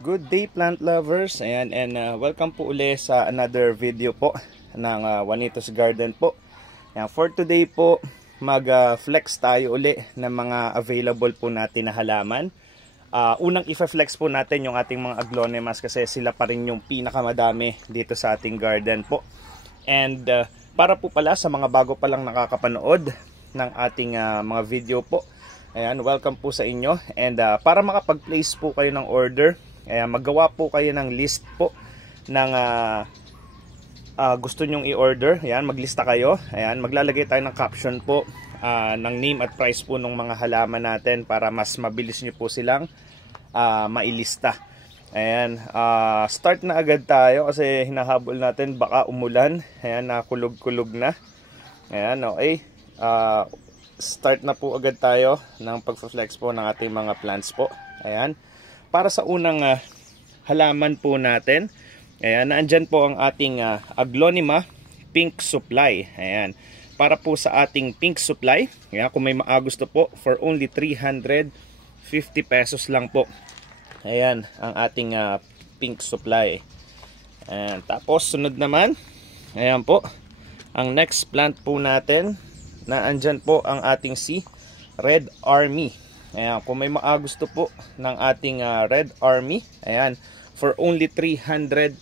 Good day plant lovers, ayan, and welcome po uli sa another video po ng Juanito's Garden po. Ayan, for today po, mag-flex tayo uli ng mga available po natin na halaman. Unang i-flex po natin yung ating mga aglonemas kasi sila pa rin yung pinakamadami dito sa ating garden po. And para po pala sa mga bago pa lang nakakapanood ng ating mga video po, ayan, welcome po sa inyo. And para makapag-place po kayo ng order, ayan, maggawa po kayo ng list po ng gusto nyong i-order. Ayan, maglista kayo. Ayan, maglalagay tayo ng caption po ng name at price po ng mga halaman natin para mas mabilis nyo po silang mailista. Ayan, start na agad tayo kasi hinahabol natin baka umulan. Ayan, nakulog-kulog na. Ayan, okay. Start na po agad tayo ng pag-flex po ng ating mga plants po. Ayan. Para sa unang halaman po natin, ayan, naandyan po ang ating Aglonema Pink Supply. Ayan. Para po sa ating Pink Supply, ayan, kung may gusto po, for only 350 pesos lang po. Ayan, ang ating Pink Supply. Ayan. Tapos, sunod naman, ayan po, ang next plant po natin, naandyan po ang ating si Red Army. Ayan, kung may gusto po ng ating Red Army, ayan, for only 300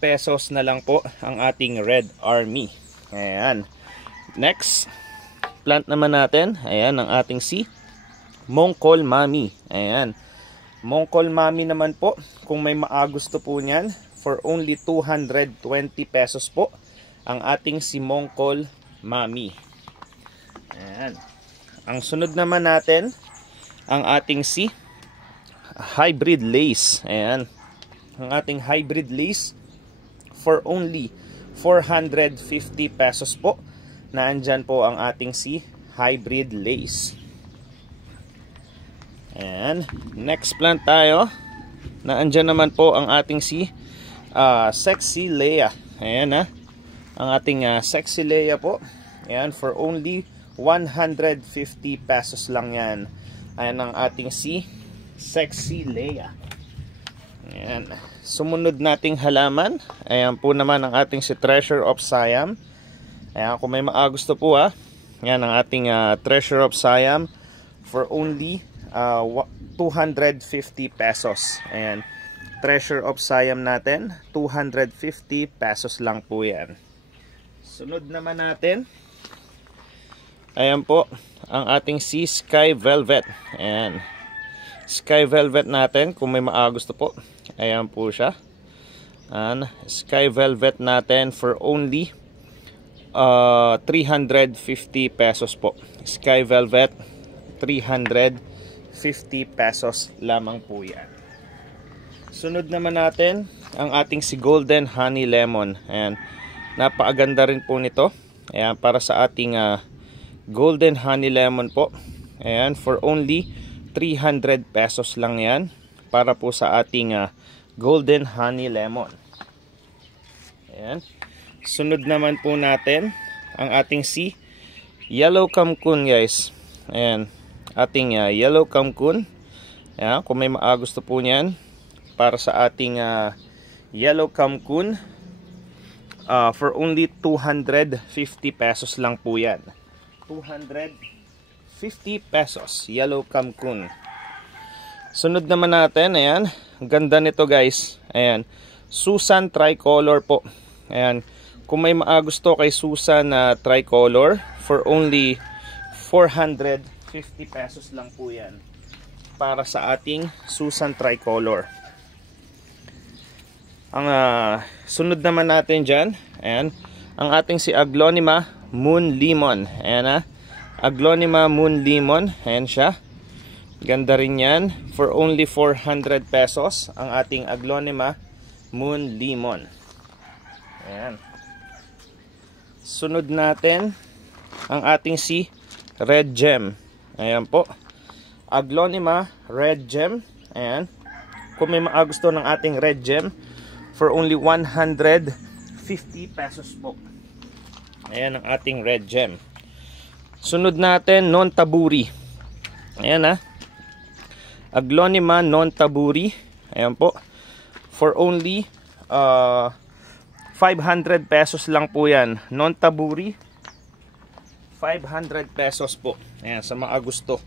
pesos na lang po ang ating Red Army. Ayan. Next plant naman natin, ayan, ang ating si Mongkol Mami. Ayan. Mongkol Mami naman po, kung may gusto po niyan, for only 220 pesos po ang ating si Mongkol Mami. Ayan. Ang sunod naman natin, ang ating si Hybrid Lace. Ayan. Ang ating Hybrid Lace for only 450 pesos po. Naandyan po ang ating si Hybrid Lace. Ayan. Next plant tayo. Naandyan naman po ang ating si Sexy Leia. Ayan ha. Ang ating Sexy Leia po. Ayan, for only 150 pesos lang yan. Ayan ang ating si Sexy Leia. Ayan. Sumunod nating halaman, ayan po naman ang ating si Treasure of Siam. Ayan, kung may gusto po ayan ang ating Treasure of Siam for only 250 pesos. Ayan, Treasure of Siam natin, 250 pesos lang po yan. Sunod naman natin, ayan po ang ating si Sky Velvet. Ayan. Sky Velvet natin, kung may gusto po. Ayan po siya. Ayan. Sky Velvet natin for only 350 pesos po. Sky Velvet, 350 pesos lamang po yan. Sunod naman natin, ang ating si Golden Honey Lemon. Ayan. Napakaganda rin po nito. Ayan, para sa ating Golden Honey Lemon po. Ayan, for only 300 pesos lang yan. Para po sa ating Golden Honey Lemon. Ayan. Sunod naman po natin ang ating si Yellow Kamkun, guys. Ayan. Ating Yellow Kamkun. Ayan, kung may gusto po niyan. Para sa ating Yellow Kamkun. For only 250 pesos lang po yan. 250 pesos, Yellow Kamkun. Sunod naman natin, ayan, ganda nito guys. Ayan, Susan Tricolor po. Ayan, kung may gusto kay Susan Tricolor, for only 450 pesos lang po yan. Para sa ating Susan Tricolor. Ang sunod naman natin dyan, ayan, ang ating si Aglonema Moon Lemon. Ayan Aglonema Moon Lemon. Ayan siya. Ganda rin yan. For only 400 pesos ang ating Aglonema Moon Lemon. Ayan. Sunod natin ang ating si Red Gem. Ayan po. Aglonema Red Gem. Ayan. Kung may gusto ng ating Red Gem, for only 150 pesos po. Ayan ang ating Red Gem. Sunod natin, Non-Taburi. Ayan Aglonema Non-Taburi. Ayan po. for only 500 pesos lang po yan. Non-taburi, 500 pesos po. Ayan, sa mga gusto.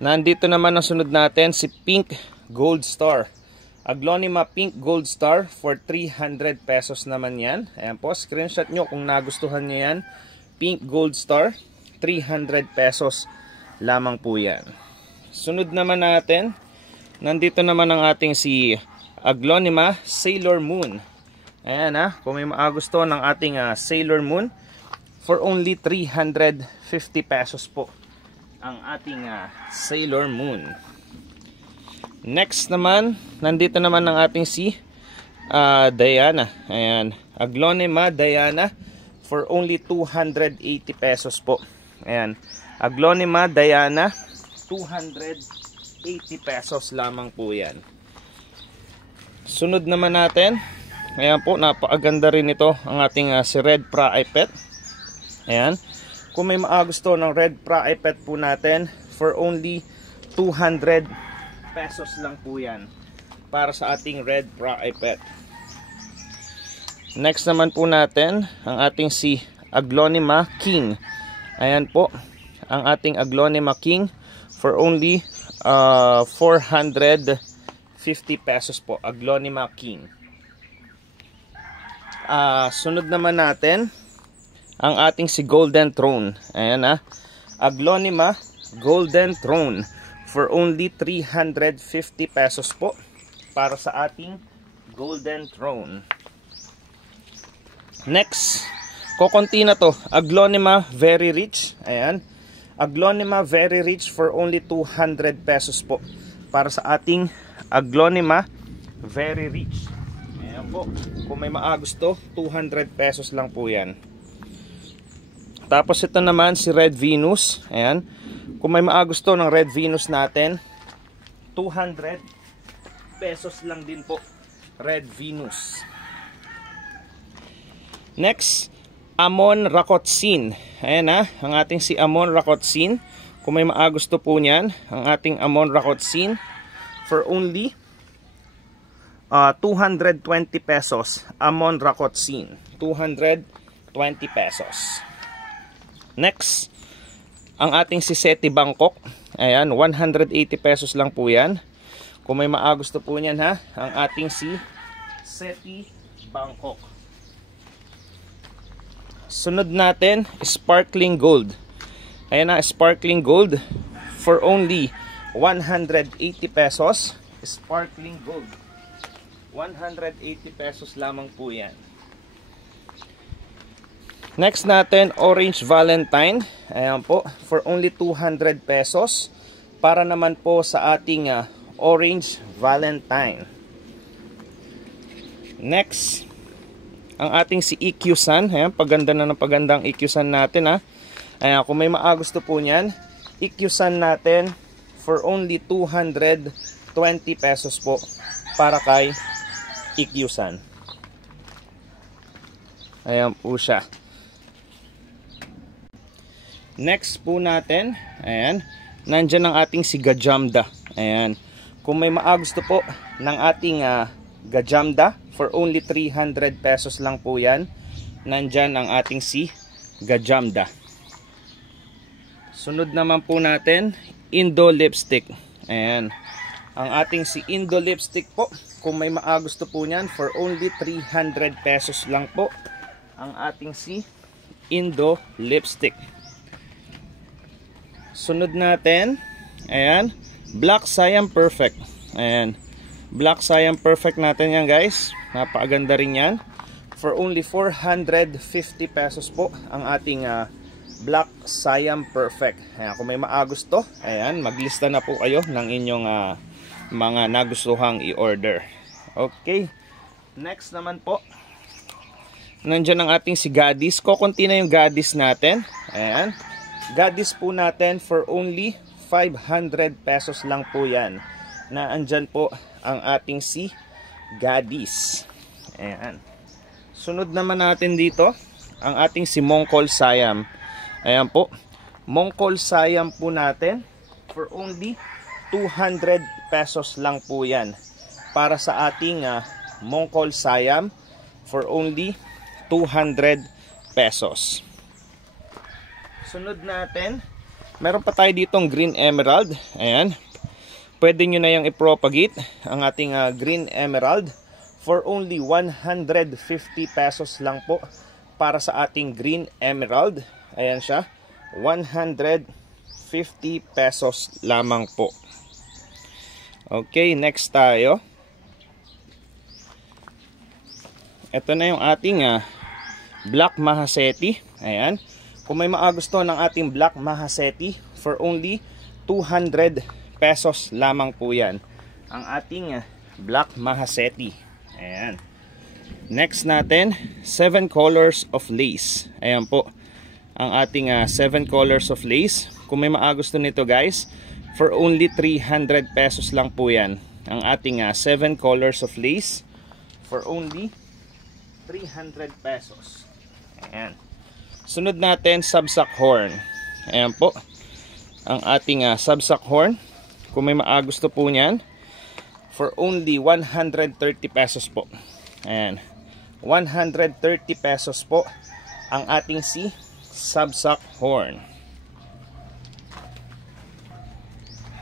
Nandito naman ang sunod natin, si Pink Gold Star. Aglonema Pink Gold Star for 300 pesos naman yan. Ayan po, screenshot nyo kung nagustuhan nyo yan. Pink Gold Star, 300 pesos lamang po yan. Sunod naman natin, nandito naman ang ating si Aglonema Sailor Moon. Ayan ha, kung may maagusto ng ating Sailor Moon, for only 350 pesos po ang ating Sailor Moon. Next naman, nandito naman ang ating si Diana. Ayan, Aglonema Diana for only 280 pesos po. Ayan, Aglonema Diana, 280 pesos lamang po yan. Sunod naman natin, ayan po, napakaganda rin ito ang ating si Red Praipet. Ayan, kung may maagusto ng Red Praipet po natin, for only 200 pesos lang po yan para sa ating Red Praipet. Next naman po natin ang ating si Aglonema King. Ayan po, ang ating Aglonema King for only 450 pesos po, Aglonema King. Sunod naman natin ang ating si Golden Throne. Ayan Aglonema Golden Throne for only 350 pesos po para sa ating Golden Throne. Next, kokonti na to, Aglonema Very Rich. Ayan, Aglonema Very Rich for only 200 pesos po para sa ating Aglonema Very Rich. Ayan po, kung may maagusto, 200 pesos lang po yan. Tapos ito naman si Red Venus. Ayan, kung may maagusto ng Red Venus natin, 200 pesos lang din po, Red Venus. Next, Amon Rakotsin. Ayan ang ating si Amon Rakotsin. Kung may maagusto po niyan, ang ating Amon Rakotsin for only 220 pesos. Amon Rakotsin, 220 pesos. Next, ang ating si Seti Bangkok. Ayan, 180 pesos lang po yan. Kung may maagusto po niyan ang ating si Seti Bangkok. Sunod natin, Sparkling Gold. Ayan Sparkling Gold for only 180 pesos. Sparkling Gold, 180 pesos lamang po yan. Next natin, Orange Valentine. Ayan po, for only 200 pesos. Para naman po sa ating Orange Valentine. Next, ang ating si EQ Sun. Ayan, paganda na ng pagandang EQ Sun natin Ayan, kung may maagusto po niyan, EQ Sun natin for only 220 pesos po para kay EQ Sun. Ayan po siya. Next po natin, ayan, nandyan ang ating si Gajamda. Ayan, kung may maagusto po ng ating Gajamda, for only 300 pesos lang po yan. Nandyan ang ating si Gajamda. Sunod naman po natin, Indo Lipstick. Ayan, ang ating si Indo Lipstick po, kung may maagusto po niyan, for only 300 pesos lang po ang ating si Indo Lipstick. Sunod natin, ayan, Black Siam Perfect. Ayan, Black Siam Perfect natin yan guys. Napakaganda rin yan. For only 450 pesos po ang ating Black Siam Perfect. Ayan, kung may maagusto, ayan, maglista na po kayo ng inyong mga nagustuhang i-order. Okay, next naman po, nandyan ang ating si Gadis. Kokonti na yung Gadis natin. Ayan, Gadis po natin for only 500 pesos lang po yan. Na andyan po ang ating si Gadis. Ayan. Sunod naman natin dito, ang ating si Mongkol Siam. Ayan po, Mongkol Siam po natin for only 200 pesos lang po yan. para sa ating Mongkol Siam for only 200 pesos. Sunod natin, meron pa tayo ditong Green Emerald. Ayan. Pwede nyo na yung i-propagate ang ating Green Emerald for only 150 pesos lang po para sa ating Green Emerald. Ayan siya. 150 pesos lamang po. Okay, next tayo. Ito na yung ating Black Mahaseti. Ayan. Kung may maagusto ng ating Black Mahaseti, for only 200 pesos lamang po yan. Ang ating Black Mahaseti. Ayan. Next natin, 7 colors of lace. Ayan po. Ang ating 7 colors of lace. Kung may maagusto nito guys, for only 300 pesos lang po yan. Ang ating 7 colors of lace for only 300 pesos. Ayan. Sunod natin, Sabsak Horn. Ayan po. Ang ating Sabsak Horn. Kung may maagusto po niyan, for only 130 pesos po. Ayan. 130 pesos po ang ating Sabsak Horn.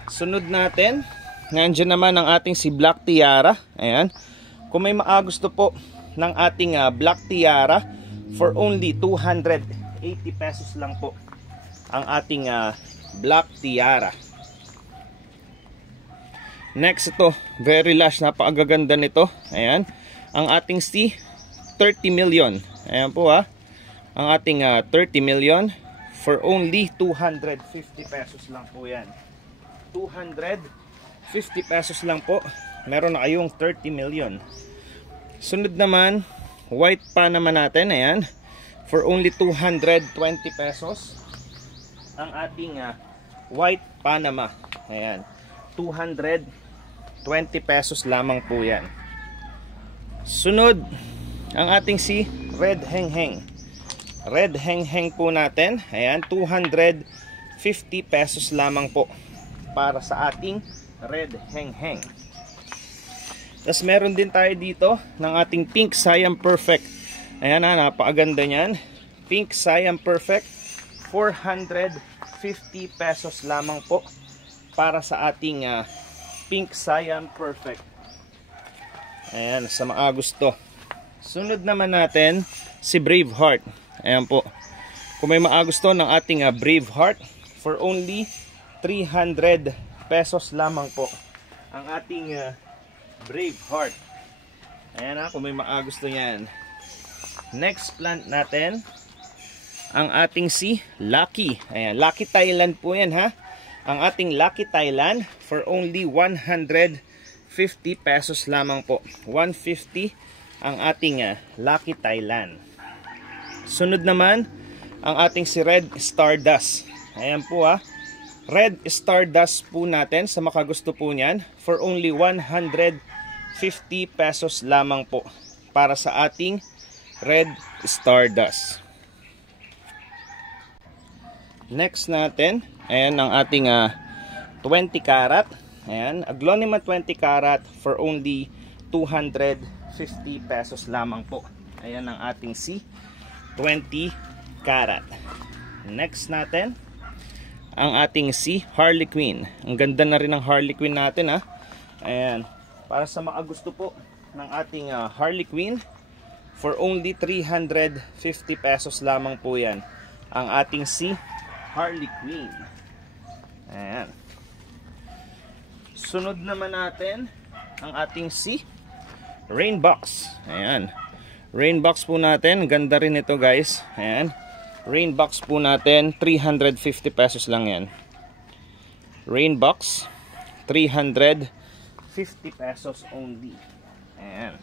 Sunod natin, nandiyan naman ang ating Black Tiara. Ayan. Kung may maagusto po ng ating Black Tiara, for only 280 pesos lang po ang ating Black Tiara. Next, ito, very last, napakaganda nito. Ayan. Ang ating 30 million. Ayan po ang ating 30 million for only 250 pesos lang po yan. 250 pesos lang po. Meron na kayong 30 million. Sunod naman, white pa naman natin. Ayan. For only 220 pesos. Ang ating white Panama. Ayan. 220 pesos lamang po yan. Sunod, ang ating Red Hengheng. Red Hengheng po natin. Ayan, 250 pesos lamang po para sa ating Red Hengheng. Tapos meron din tayo dito ng ating Pink Siam Perfect. Ayan napakaganda niyan. Pink Siam Perfect, 450 pesos lamang po para sa ating Pink Siam Perfect. Ayan, sa mga gusto. Sunod naman natin Braveheart. Ayan po. Kung may maagusto ng ating Braveheart, for only 300 pesos lamang po ang ating Braveheart. Ayan kung may maagusto niyan. Next plant natin, ang ating Lucky. Ayan, Lucky Thailand po yan Ang ating Lucky Thailand for only 150 pesos lamang po. 150 ang ating Lucky Thailand. Sunod naman, ang ating Red Stardust. Ayan po Red Stardust po natin sa makagusto po niyan for only 150 pesos lamang po para sa ating Red Stardust. Next natin, ayan ang ating 20 karat. Ayan, Aglonema 20 karat for only 250 pesos lamang po. Ayan ang ating 20 karat. Next natin, ang ating Harley Quinn. Ang ganda na rin ng Harley Quinn natin Ayan, para sa mga gusto po ng ating Harley Quinn, for only 350 pesos lamang po yan. Ang ating Harley Quinn. Ayan. Sunod naman natin, ang ating Rainbox. Ayan. Rainbox po natin, ganda rin ito guys. Ayan. Rainbox po natin, 350 pesos lang yan. Rainbox, 350 pesos only. Ayan.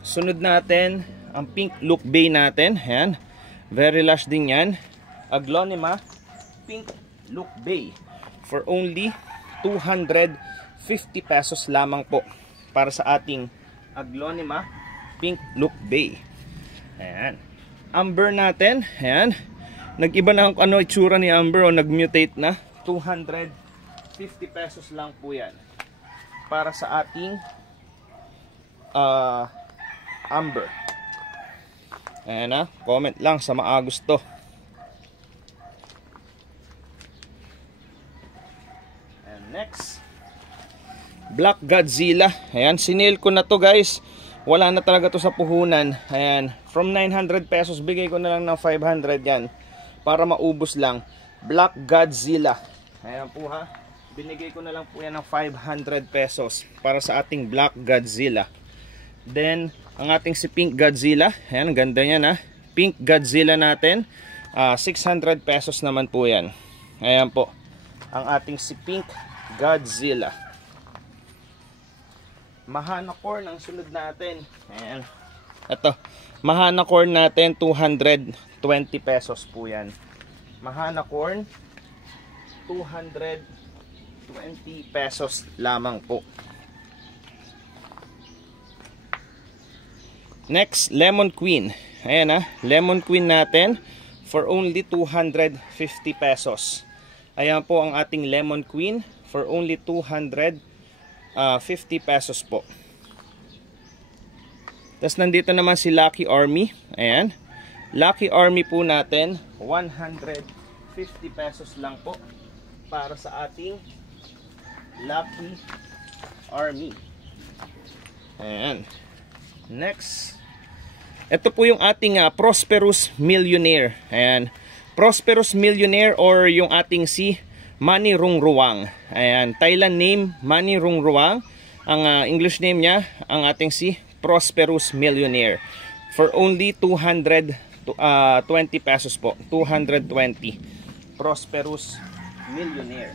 Sunod natin, ang Pink Look Bay natin. Ayan. Very lush din yan. Aglonema Pink Look Bay for only 250 pesos lamang po para sa ating Aglonema Pink Look Bay. Ayan. Amber natin, ayan. Nag-iba na ang itsura ni Amber nag-mutate na. 250 pesos lang po yan para sa ating amber. Ayan na, comment lang sa maagusto. And next, Black Godzilla. Ayan, sinil ko na to guys. Wala na talaga to sa puhunan. Ayan, from 900 pesos bigay ko na lang ng 500 yan para maubos lang. Black Godzilla. Ayan po ha, binigay ko na lang po yan ng 500 pesos para sa ating Black Godzilla. Then ang ating si Pink Godzilla, ayan, ganda niyan ha. Pink Godzilla natin, 600 pesos naman po yan. Ayan po ang ating si Pink Godzilla. Mahana corn ang sunod natin. Ayan. Ito, Mahana corn natin 220 pesos po yan. Mahana corn 220 pesos lamang po. Next, Lemon Queen. Ayan ha, Lemon Queen natin for only 250 pesos. Ayan po ang ating Lemon Queen for only 250 pesos po. Tapos nandito naman si Lucky Army. Ayan, Lucky Army po natin 150 pesos lang po para sa ating Lucky Army. Ayan. Next, ito po yung ating Prosperous Millionaire. Ayan, Prosperous Millionaire or yung ating si Mani Rungruang. Ayan, Thailand name Mani Rungruang. Ang English name niya, ang ating si Prosperous Millionaire for only 220 pesos po. 220. Prosperous Millionaire.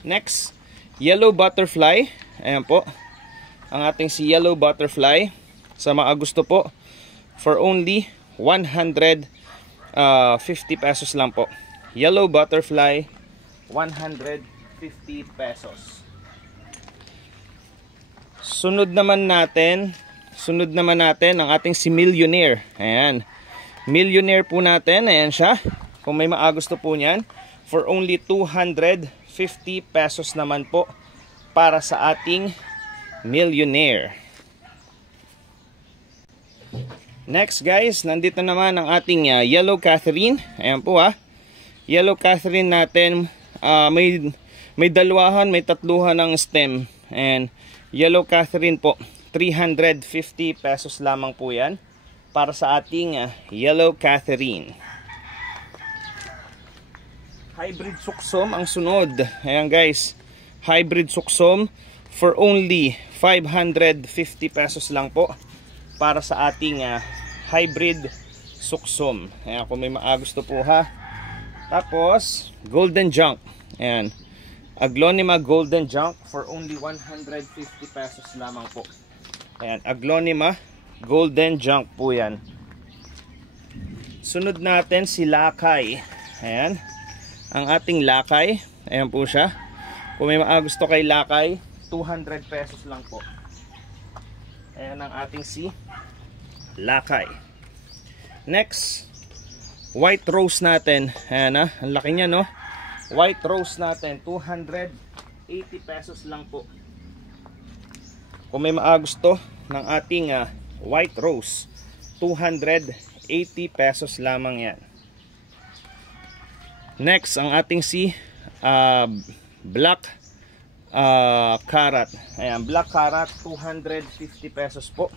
Next, Yellow Butterfly. Ayan po ang ating si Yellow Butterfly sa maagusto po for only 150 pesos lang po. Yellow Butterfly 150 pesos. Sunod naman natin ang ating si Millionaire. Ayan, Millionaire po natin. Ayan siya, kung may maagusto po niyan, for only 250 pesos naman po para sa ating Millionaire. Next guys, nandito naman ang ating Yellow Catherine. Ayan po ha, Yellow Catherine natin, may dalawahan, may tatluhan ng stem. And Yellow Catherine po, 350 pesos lamang po yan para sa ating Yellow Catherine. Hybrid Suksom ang sunod. Ayan guys, Hybrid Suksom for only 550 pesos lang po para sa ating Hybrid Suksom. Ayan, kung may maagusto po ha. Tapos Golden Junk. Ayan, Aglonema Golden Junk for only 150 pesos lamang po. Ayan, Aglonema Golden Junk po yan. Sunod natin si Lakay. Ayan, ang ating Lakay. Ayan po siya. Kung may maagusto kay Lakay, 200 pesos lang po. Ayan ang ating si Lakay. Next, White Rose natin. Ayan ha, ang laki niya no. White Rose natin 280 pesos lang po. Kung may maagusto ng ating White Rose, 280 pesos lamang yan. Next, ang ating si Black Carrot. Ayan, Black Carrot 250 pesos po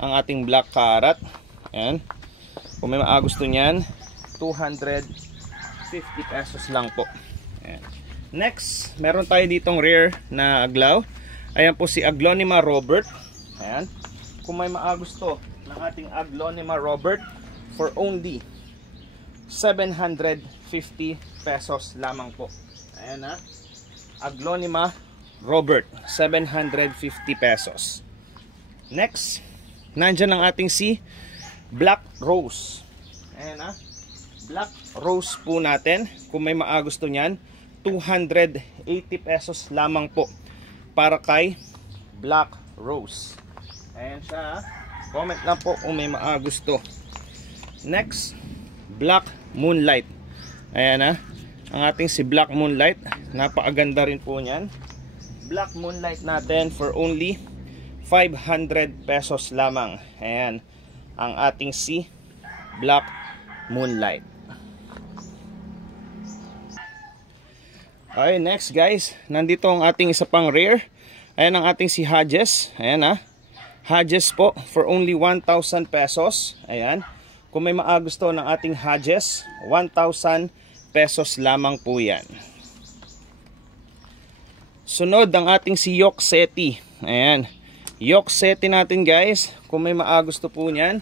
ang ating Black Carrot. Ayan, kung may maagusto niyan, 250 pesos lang po. Ayan. Next, meron tayo ditong rare na aglaw. Ayan po si Aglonema Robert. Ayan, kung may maagusto ng ating Aglonema Robert for only 750 pesos lamang po. Ayan ha, Aglonema Robert 750 pesos. Next, nandyan ang ating si Black Rose. Ayan ha, Black Rose po natin, kung may maagusto nyan, 280 pesos lamang po para kay Black Rose. Ayan siya ha, comment lang po kung may maagusto. Next, Black Moonlight. Ayan ha, ang ating si Black Moonlight, napakaganda rin po nyan. Black Moonlight natin for only 500 pesos lamang. Ayan, ang ating si Black Moonlight. Okay, next guys, nandito ang ating isa pang rare. Ayan ang ating si Hodges. Ayan Hodges po for only 1,000 pesos. Ayan, kung may maagusto ng ating Hodges, 1,000 pesos lamang po yan. Sunod ang ating si Yokseti. Ayan, Yokseti natin guys, kung may maagusto po niyan,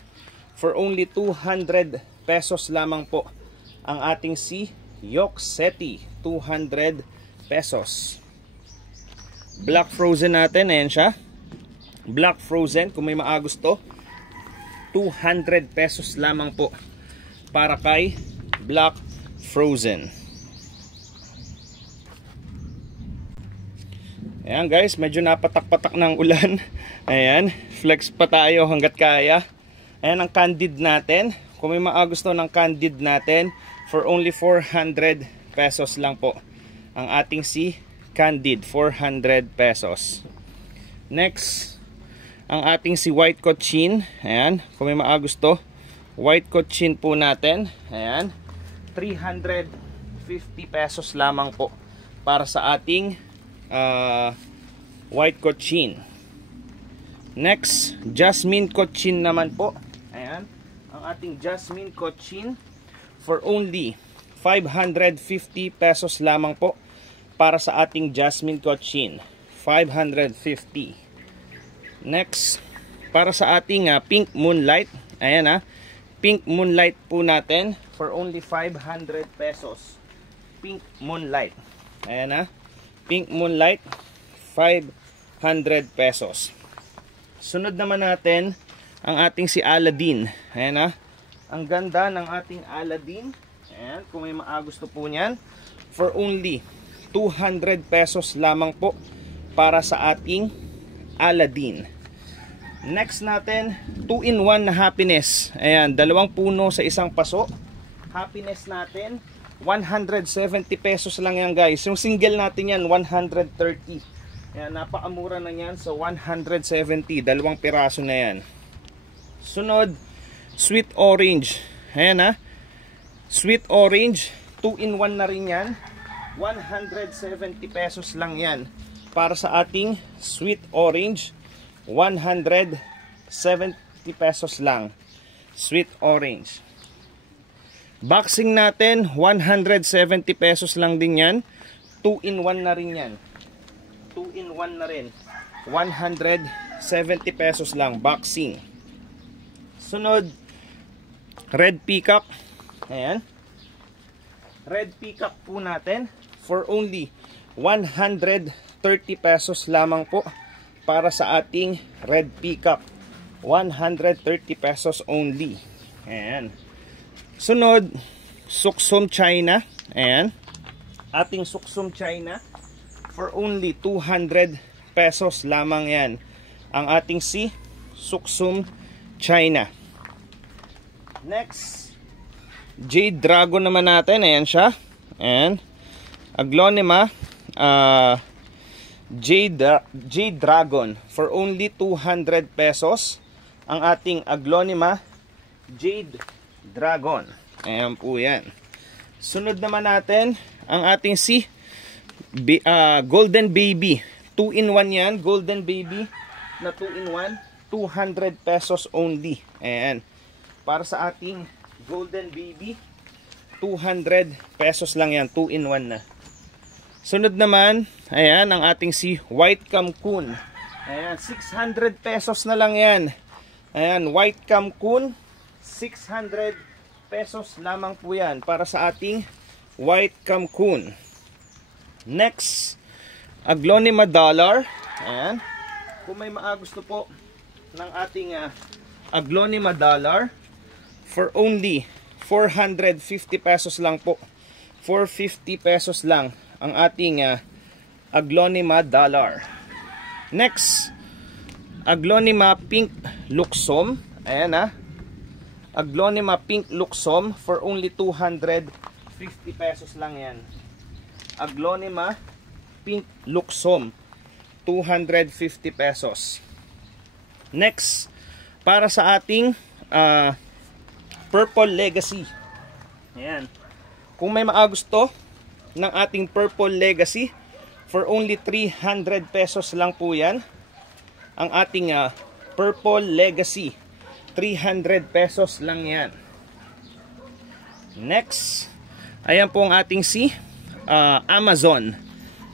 for only 200 pesos lamang po ang ating si Yokseti. 200 pesos. Black Frozen natin, ayan siya. Black Frozen, kung may maagusto, 200 pesos lamang po para kay Black Frozen. Ayan guys, medyo napatak-patak ng ulan. Ayan, flex pa tayo hanggat kaya. Ayan ang Candid natin. Kung may maagusto ng Candid natin, for only 400 pesos lang po ang ating si Candid, 400 pesos. Next, ang ating si White Cochin. Ayan, kung may maagusto, White Cochin po natin. Ayan, 350 pesos lamang po para sa ating White Cochin. Next, Jasmine Cochin naman po. Ayan, ang ating Jasmine Cochin for only 550 pesos lamang po para sa ating Jasmine Cochin. 550. Next, para sa ating Pink Moonlight. Ayan Pink Moonlight po natin for only 500 pesos. Pink Moonlight. Ayan Pink Moonlight, 500 pesos. Sunod naman natin ang ating si Aladdin. Ayan ang ganda ng ating Aladdin. Ayan, kung may maagusto po niyan, for only 200 pesos lamang po para sa ating Aladdin. Next natin, 2-in-1 na Happiness. Ayan, dalawang puno sa isang paso. Happiness natin, 170 pesos lang yan guys. Yung single natin yan, 130. Ayan, napakamura na yan. So 170, dalawang piraso na yan. Sunod, Sweet Orange. Ayan Sweet Orange, 2-in-1 na rin yan. 170 pesos lang yan para sa ating Sweet Orange. 170 pesos lang, Sweet Orange. Boxing natin, 170 pesos lang din yan. 2-in-1 na rin yan. 2-in-1 na rin, 170 pesos lang, boxing. Sunod, Red Peacock. Ayan, Red Peacock po natin for only 130 pesos lamang po para sa ating Red Peacock. 130 pesos only. Ayan. Sunod, Suksum China. Ayan, ating Suksum China for only 200 pesos lamang yan. Ang ating si Suksum China. Next, Jade Dragon naman natin. Ayan siya. Ayan, Aglonema Jade Dragon for only 200 pesos. Ang ating Aglonema Jade Dragon. Ayan po yan. Sunod naman natin ang ating si Golden Baby. 2-in-1 yan. Golden Baby na 2-in-1. 200 pesos only. Ayan, para sa ating Golden Baby, 200 pesos lang yan, 2-in-1 na. Sunod naman, ayan, ang ating si White Camcoon. Ayan, 600 pesos na lang yan. Ayan, White Camcoon, 600 pesos lamang po yan para sa ating White Camcoon. Next, Aglonema Dollar. Ayan, kung may maagusto po ng ating Aglonema Dollar, for only 450 pesos lang po. 450 pesos lang ang ating Aglonema Dollar. Next, Aglonema Pink Luxom. Ayan Aglonema Pink Luxom for only 250 pesos lang yan. Aglonema Pink Luxom, 250 pesos. Next, para sa ating Purple Legacy. Ayan. Kung may maagusto ng ating Purple Legacy, for only 300 pesos lang po yan. Ang ating Purple Legacy. 300 pesos lang yan. Next, ayan po ang ating Amazon.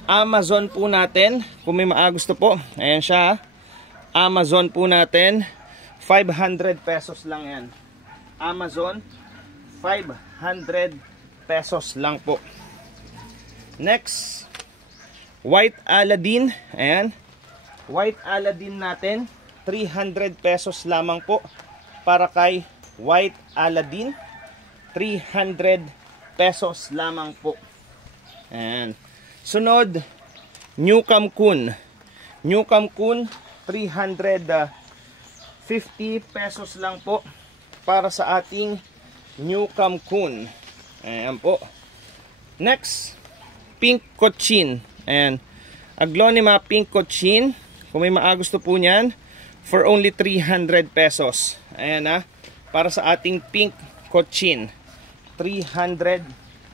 Amazon po natin, kung may maagusto po, ayan siya. Amazon po natin, 500 pesos lang yan. Amazon, 500 pesos lang po. Next, White Aladdin. Ayan. White Aladdin natin, 300 pesos lamang po. Para kay White Aladdin, 300 pesos lamang po. Ayan. Sunod, New Kamkun. New Kamkun, 350 pesos lang po. Para sa ating New Kamkun. Ayan po. Next, Pink Cochin. Ayan. Aglonema Pink Cochin. Kung may maagusto po niyan, for only 300 pesos. Ayan ha. Para sa ating Pink Cochin. 300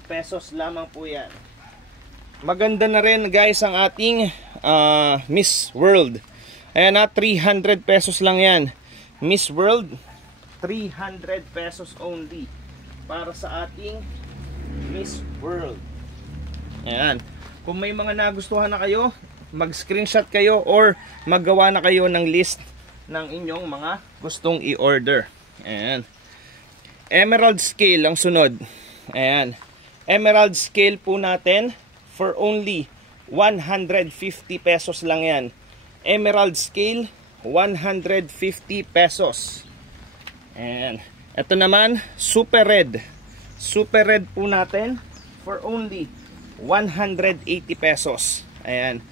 pesos lamang po yan. Maganda na rin guys ang ating Miss World. Ayan ha. 300 pesos lang yan. Miss World. 300 pesos only. Para sa ating Miss World. Ayan. Kung may mga nagustuhan na kayo, mag-screenshot kayo or maggawa na kayo ng list ng inyong mga gustong i-order. Ayan. Emerald Scale ang sunod. Ayan. Emerald Scale po natin for only 150 pesos lang yan. Emerald Scale, 150 pesos. Ayan. Ito naman, Super Red. Super Red po natin for only 180 pesos. Ayan.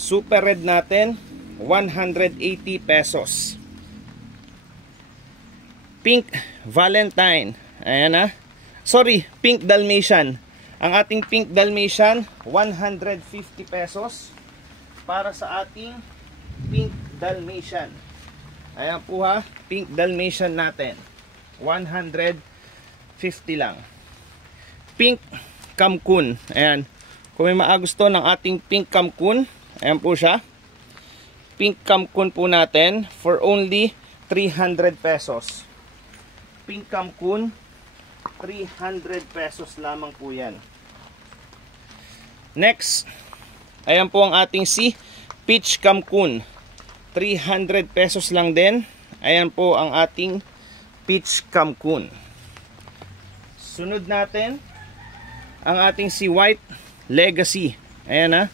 Super Red natin, 180 pesos. Pink Valentine. Ayan ha. Sorry, Pink Dalmatian. Ang ating Pink Dalmatian, 150 pesos. Para sa ating Pink Dalmatian. Ayan po ha. Pink Dalmatian natin. 150 lang. Pink Kamkun. Ayan. Kung may maagusto ng ating Pink Kamkun, ayan po siya. Pink Kamkun po natin for only 300 pesos. Pink Kamkun, 300 pesos lamang po yan. Next, ayan po ang ating Peach Kamkun. 300 pesos lang din. Ayan po ang ating Peach Kamkun. Sunod natin, ang ating White Legacy. Ayan ha.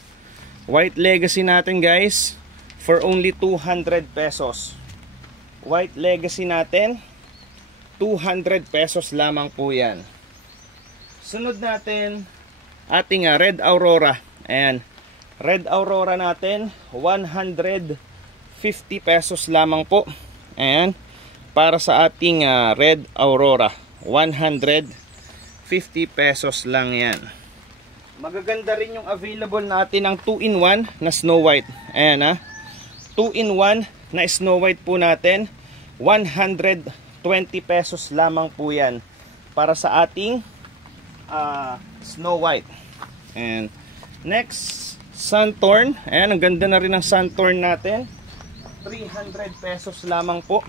White Legacy natin guys for only 200 pesos. White Legacy natin 200 pesos lamang po yan. Sunod natin ating Red Aurora. Ayan. Red Aurora natin 150 pesos lamang po. Ayan. Para sa ating Red Aurora 150 pesos lang yan. Magaganda rin yung available natin ng 2-in-1 na Snow White. Ayan ha. 2-in-1 na Snow White po natin. 120 pesos lamang po yan. Para sa ating Snow White. And next, Suntorn. Ayan, ang ganda na rin ng Suntorn natin. 300 pesos lamang po.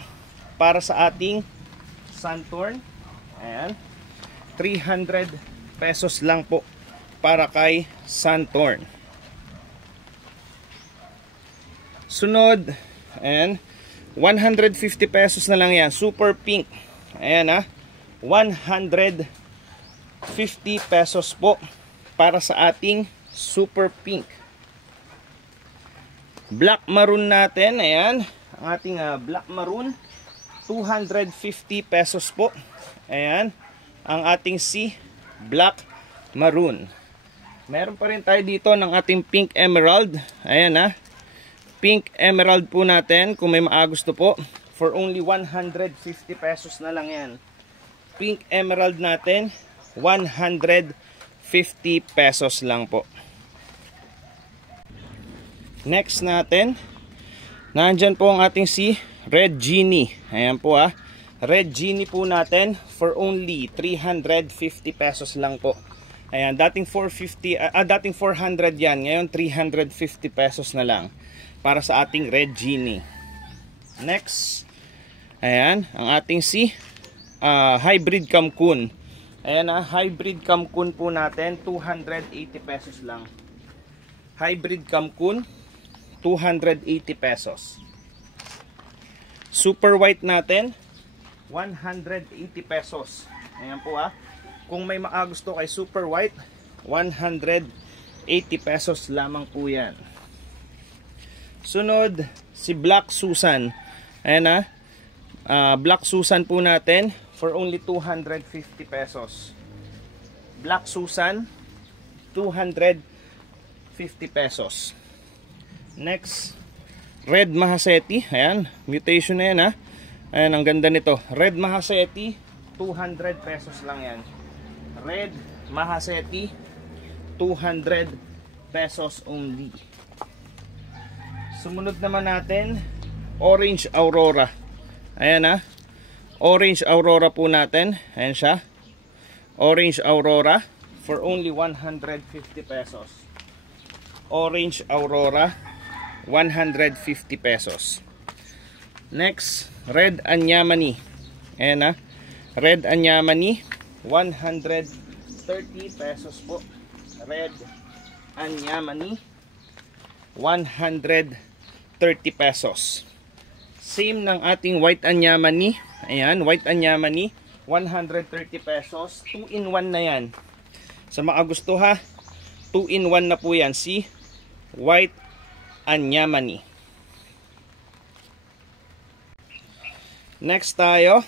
Para sa ating Suntorn. Ayan. 300 pesos lang po. Para kay Suntorn. Sunod, ayan, 150 pesos na lang yan. Super Pink. Ayan ha. 150 pesos po para sa ating Super Pink. Black Maroon natin. Ayan. Ang ating Black Maroon. 250 pesos po. Ayan. Ang ating Black Maroon. Meron pa rin tayo dito ng ating Pink Emerald. Ayan ha. Pink Emerald po natin. Kung may maagusto po. For only 150 pesos na lang yan. Pink Emerald natin. 150 pesos lang po. Next natin. Nandyan po ang ating si Red Genie. Ayan po Red Genie po natin for only 350 pesos lang po. Ayan, dating 400 yan. Ngayon 350 pesos na lang para sa ating Red Genie. Next, ayan, ang ating si Hybrid Kamkun. Ayan Hybrid Kamkun po natin, 280 pesos lang. Hybrid Kamkun, 280 pesos. Super White natin, 180 pesos. Ayan po Kung may makagusto kay Super White, 180 pesos lamang po yan. Sunod, si Black Susan. Ayan Black Susan po natin for only 250 pesos. Black Susan, 250 pesos. Next, Red Mahaseti. Ayan, mutation na yan Ayan, ang ganda nito. Red Mahaseti, 200 pesos lang yan. Red Mahaseti, 200 pesos only. Sumunod naman natin, Orange Aurora. Ayan Orange Aurora po natin. Ayan siya. Orange Aurora for only 150 pesos. Orange Aurora, 150 pesos. Next, Red Anyamani. Ayan Red Anyamani, 130 pesos po. Red Anyamani, 130 pesos. Same ng ating White Anyamani. Ayan, White Anyamani, 130 pesos. 2-in-1 na yan. Sa mga gusto 2-in-1 na po yan. Si White Anyamani. Next tayo,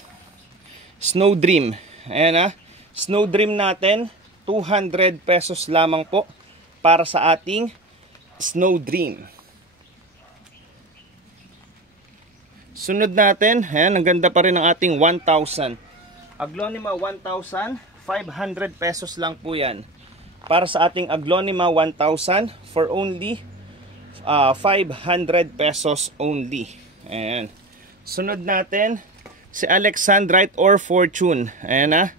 Snow Dream. Ayan Snow Dream natin, 200 pesos lamang po para sa ating Snow Dream. Sunod natin, ayan, ang ganda pa rin ng ating 1,000. Aglonema 1,000, 500 pesos lang po yan. Para sa ating Aglonema 1,000 for only 500 pesos only. Ayan. Sunod natin, si Alexandrite or Fortune. Ayan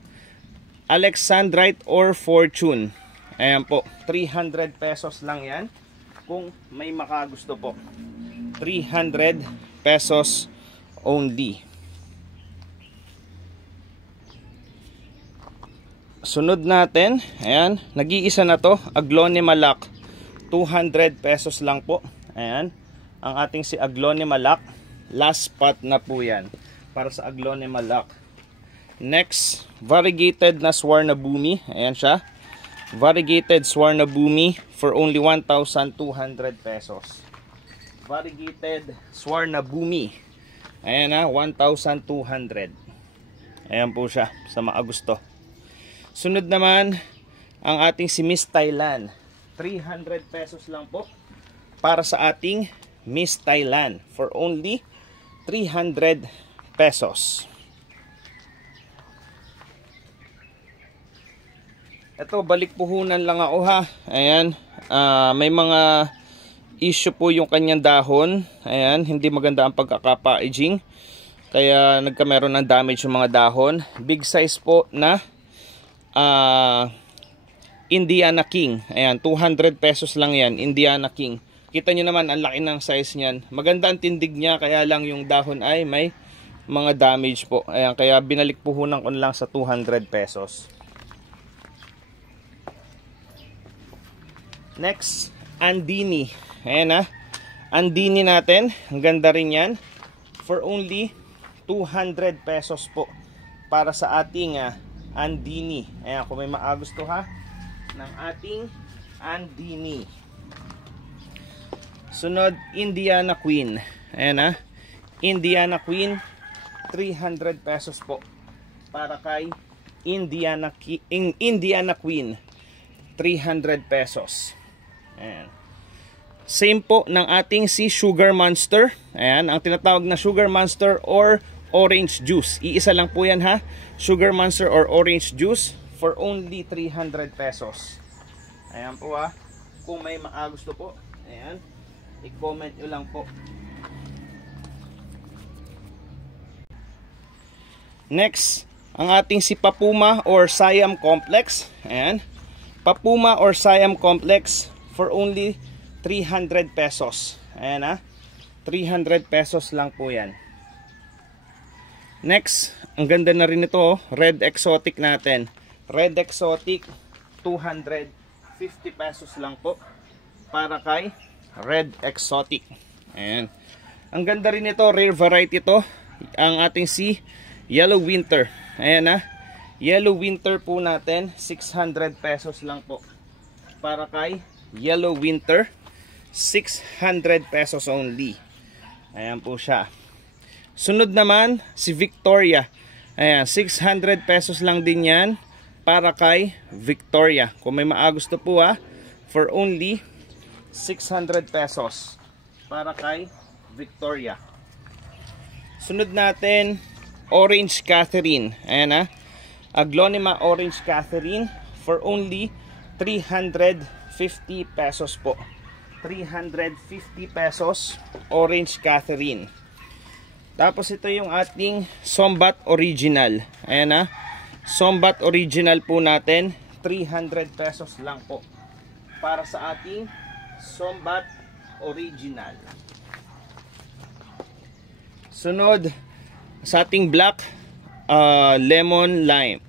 Alexandrite or Fortune. Ayan po, 300 pesos lang yan. Kung may makagusto po. 300 pesos only. Sunod natin, ayan, nag-iisa na to, Aglonema Lock. 200 pesos lang po. Ayan, ang ating si Aglonema Lock. Last spot na po yan para sa Aglonema Lock. Next, variegated na Swarnabhumi. Ayan siya. Variegated Swarnabhumi for only 1,200 pesos. Variegated Swarnabhumi. Ayan 1,200. Ayan po siya sa mga gusto. Sunod naman, ang ating si Miss Thailand. 300 pesos lang po para sa ating Miss Thailand for only 300 pesos. Ito, balik puhunan lang ako Ayan, may mga issue po yung kanyang dahon. Ayan, hindi maganda ang pagkaka-packaging. Kaya nagkameron ng damage yung mga dahon. Big size po na Indiana King. Ayan, 200 pesos lang yan, Indiana King. Kita nyo naman, ang laki ng size niyan. Maganda ang tindig niya, kaya lang yung dahon ay may mga damage po. Ayan, kaya binalik puhunan ko lang sa 200 pesos. Next, Andini. Ayan Andini natin. Ang ganda rin yan. For only 200 pesos po. Para sa ating Andini. Ayan, kung may maagusto ng ating Andini. Sunod, Indiana Queen. Ayan Indiana Queen. 300 pesos po. Para kay Indiana Queen. 300 pesos. Ayan. Same po ng ating si Sugar Monster. Ayan, ang tinatawag na Sugar Monster or Orange Juice. Iisa lang po yan Sugar Monster or Orange Juice for only 300 pesos. Ayan po Kung may maagusto po, ayan, i-comment nyo lang po. Next, ang ating si Papuma or Siam Complex. Ayan. Papuma or Siam Complex for only 300 pesos. Ayan ha. 300 pesos lang po yan. Next, ang ganda na rin ito, Red Exotic natin. Red Exotic, 250 pesos lang po para kay Red Exotic. Ayan. Ang ganda rin ito, rare variety ito. Ang ating si Yellow Winter. Ayan ha. Yellow Winter po natin, 600 pesos lang po para kay Yellow Winter. 600 pesos only. Ayan po siya. Sunod naman si Victoria. Ayan, 600 pesos lang din yan para kay Victoria. Kung may maagusto po for only 600 pesos para kay Victoria. Sunod natin, Orange Catherine. Ayan Aglonema Orange Catherine for only 350 pesos po. 350 pesos Orange Catherine. Tapos ito yung ating Sombat Original. Ayan Sombat Original po natin, 300 pesos lang po para sa ating Sombat Original. Sunod sa ating Black Lemon Lime.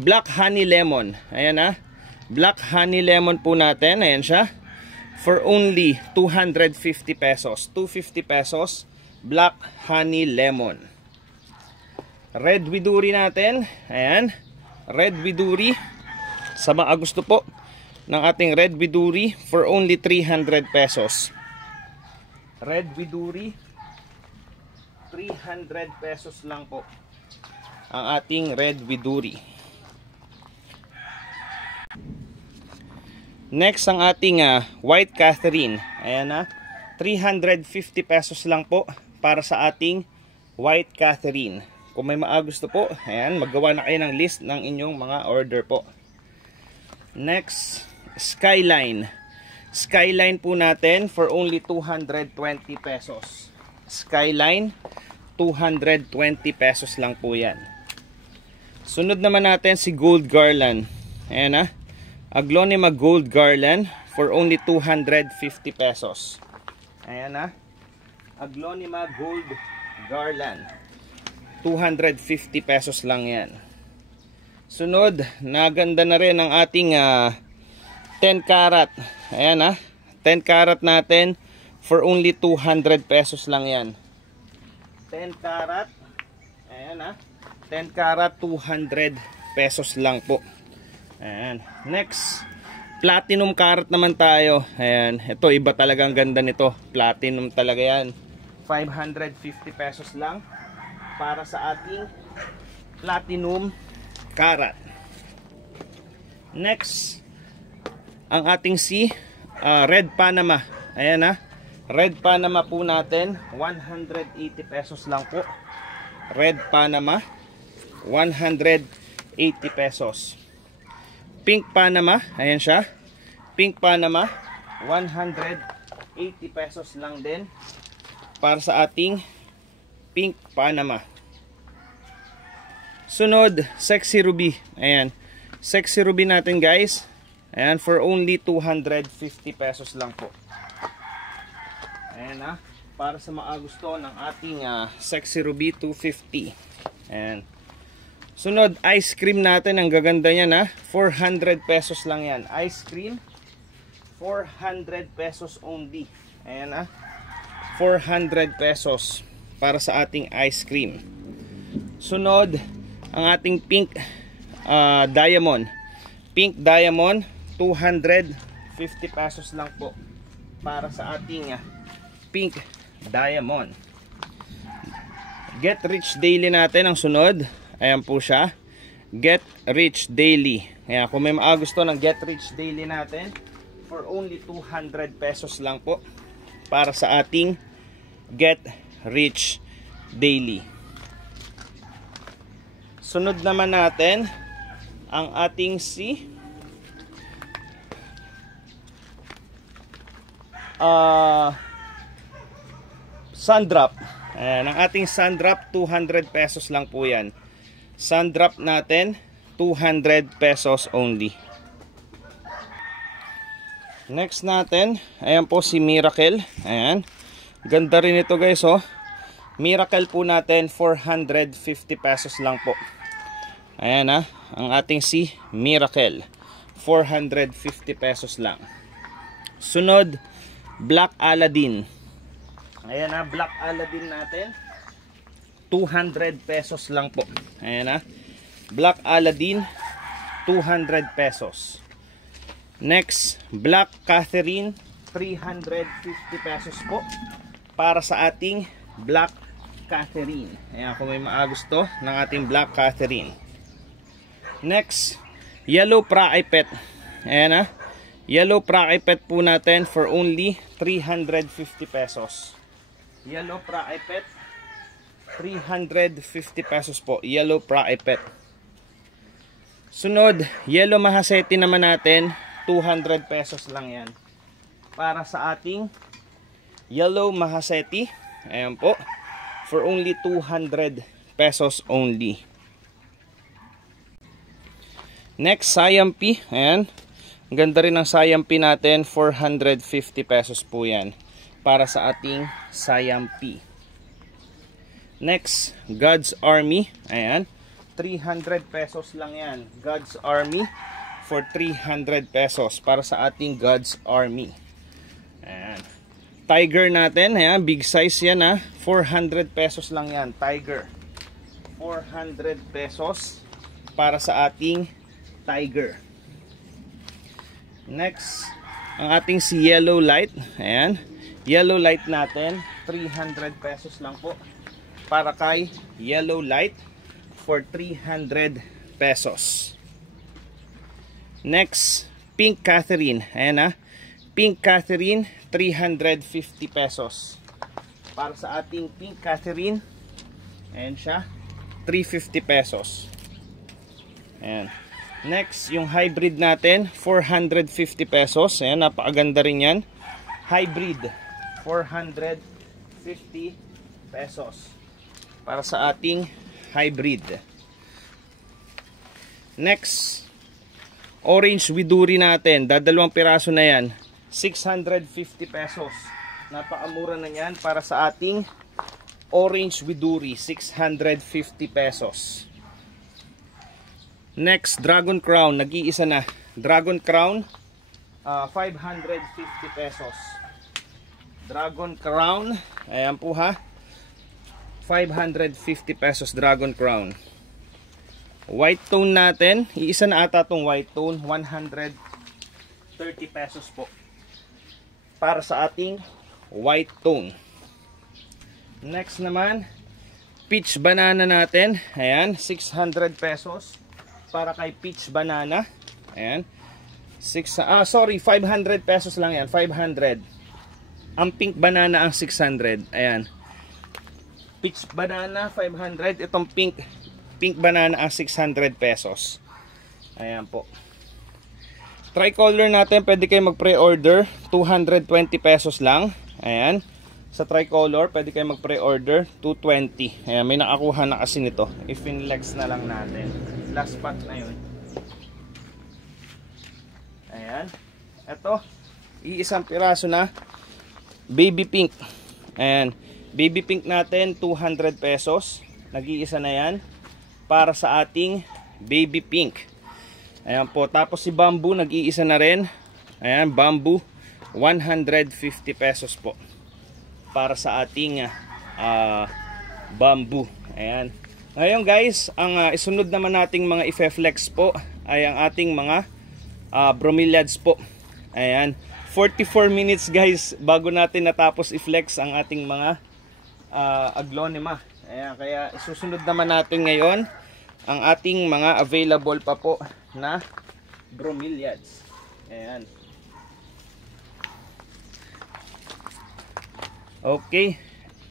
Black Honey Lemon. Ayan Black Honey Lemon po natin. Ayan siya. For only 250 pesos. 250 pesos. Black Honey Lemon. Red Widuri natin. Ayan. Red Widuri. Sa mga gusto po ng ating Red Widuri for only 300 pesos. Red Widuri. 300 pesos lang po ang ating Red Widuri. Next ang ating White Catherine. Ayan 350 pesos lang po para sa ating White Catherine. Kung may maagusto po, ayan, maggawa na kayo ng list ng inyong mga order po. Next, Skyline. Skyline po natin for only 220 pesos. Skyline, 220 pesos lang po yan. Sunod naman natin si Gold Garland. Ayan Aglonema Gold Garland for only 250 pesos. Ayan Aglonema Gold Garland, 250 pesos lang yan. Sunod, naganda na rin ang ating 10 karat. Ayan 10 karat natin for only 200 pesos lang yan. 10 karat. Ayan 10 karat, 200 pesos lang po. Ayan. Next, Platinum Carat naman tayo. Ayan, ito iba talagang ganda nito. Platinum talaga yan. 550 pesos lang para sa ating Platinum Carat. Next, ang ating si Red Panama. Ayan Red Panama po natin, 180 pesos lang po. Red Panama, 180 pesos. Pink Panama, ayan siya. Pink Panama, 180 pesos lang din para sa ating Pink Panama. Sunod, Sexy Ruby. Ayan. Sexy Ruby natin guys. Ayan, for only 250 pesos lang po. Ayan para sa mga gusto ng ating Sexy Ruby, 250. Ayan. Sunod, ice cream natin. Ang gaganda niyan 400 pesos lang yan. Ice cream, 400 pesos only. Ayan 400 pesos para sa ating ice cream. Sunod, ang ating pink diamond. Pink diamond, 250 pesos lang po para sa ating pink diamond. Get Rich Daily natin ang sunod. Ayan po siya. Get Rich Daily. Ayan, kung may maagusto ng Get Rich Daily natin, for only 200 pesos lang po para sa ating Get Rich Daily. Sunod naman natin ang ating si Sundrop. Ayan, ang ating sun drop, 200 pesos lang po yan. Sun drop natin, 200 pesos only. Next natin, ayan po si Miracle. Ayan, ganda rin ito guys, oh. Miracle po natin, 450 pesos lang po. Ayan ha, ang ating si Miracle, 450 pesos lang. Sunod, Black Aladdin. Ayan ha, Black Aladdin natin, 200 pesos lang po. Ayan ha, Black Aladdin, 200 pesos. Next, Black Catherine, 350 pesos po para sa ating Black Catherine. Ayan, kung may maagusto ng ating Black Catherine. Next, Yellow Praipet. Ayan ha, Yellow Praipet po natin for only 350 pesos. Yellow Praipet, 350 pesos po. Yellow Praipet. Sunod, Yellow Mahaseti naman natin, 200 pesos lang yan. Para sa ating Yellow Mahaseti, ayan po, for only 200 pesos only. Next, Siam P. Ayan, ang ganda rin ng Siam P natin, 450 pesos po yan. Para sa ating Siam P. Next, God's Army. Ayan, 300 pesos lang yan. God's Army for 300 pesos para sa ating God's Army. Ayan. Tiger natin, ayan, big size yan ha. 400 pesos lang yan. Tiger, 400 pesos para sa ating Tiger. Next, ang ating si Yellow Light. Ayan, Yellow Light natin, 300 pesos lang po para kay Yellow Light for 300 pesos. Next, Pink Catherine. Ayan ha, Pink Catherine, 350 pesos para sa ating Pink Catherine. Ayan siya, 350 pesos. Ayan. Next, yung hybrid natin, 450 pesos. Ayan, napakaganda rin yan. Hybrid, 450 pesos para sa ating hybrid. Next, Orange Widuri natin, dadalawang piraso na yan, 650 pesos. Napakamura na yan para sa ating Orange Widuri, 650 pesos. Next, Dragon Crown, nag-iisa na. Dragon Crown, 550 pesos. Dragon Crown, ayan po ha, 550 pesos Dragon Crown. White tone natin, iisa na ata tong white tone, 130 pesos po para sa ating white tone. Next naman, peach banana natin, ayan, 600 pesos para kay peach banana. Ayan, 500 pesos lang yan, 500. Ang pink banana ang 600. Ayan, peach banana 500, itong pink banana ang 600 pesos. Ayan po. Tricolor natin, pwede kayo mag pre-order, 220 pesos lang. Ayan, sa tricolor pwede kayo mag pre-order, 220. Ayan, may nakakuha na kasi nito, i-finlex na lang natin. Last spot na yun. Ayan, eto, iisang piraso na baby pink. Ayan, baby pink natin, 200 pesos. Nag-iisa na yan para sa ating baby pink. Ayan po, tapos si bamboo, nag-iisa na rin. Ayan, bamboo, 150 pesos po para sa ating bamboo. Ayan. Ngayon guys, ang isunod naman nating mga i-flex po ay ang ating mga bromeliads po. Ayan, 44 minutes guys bago natin natapos i-flex ang ating mga aglonema. Ayan, kaya isusunod naman natin ngayon ang ating mga available pa po na bromeliads. Ayan. Okay.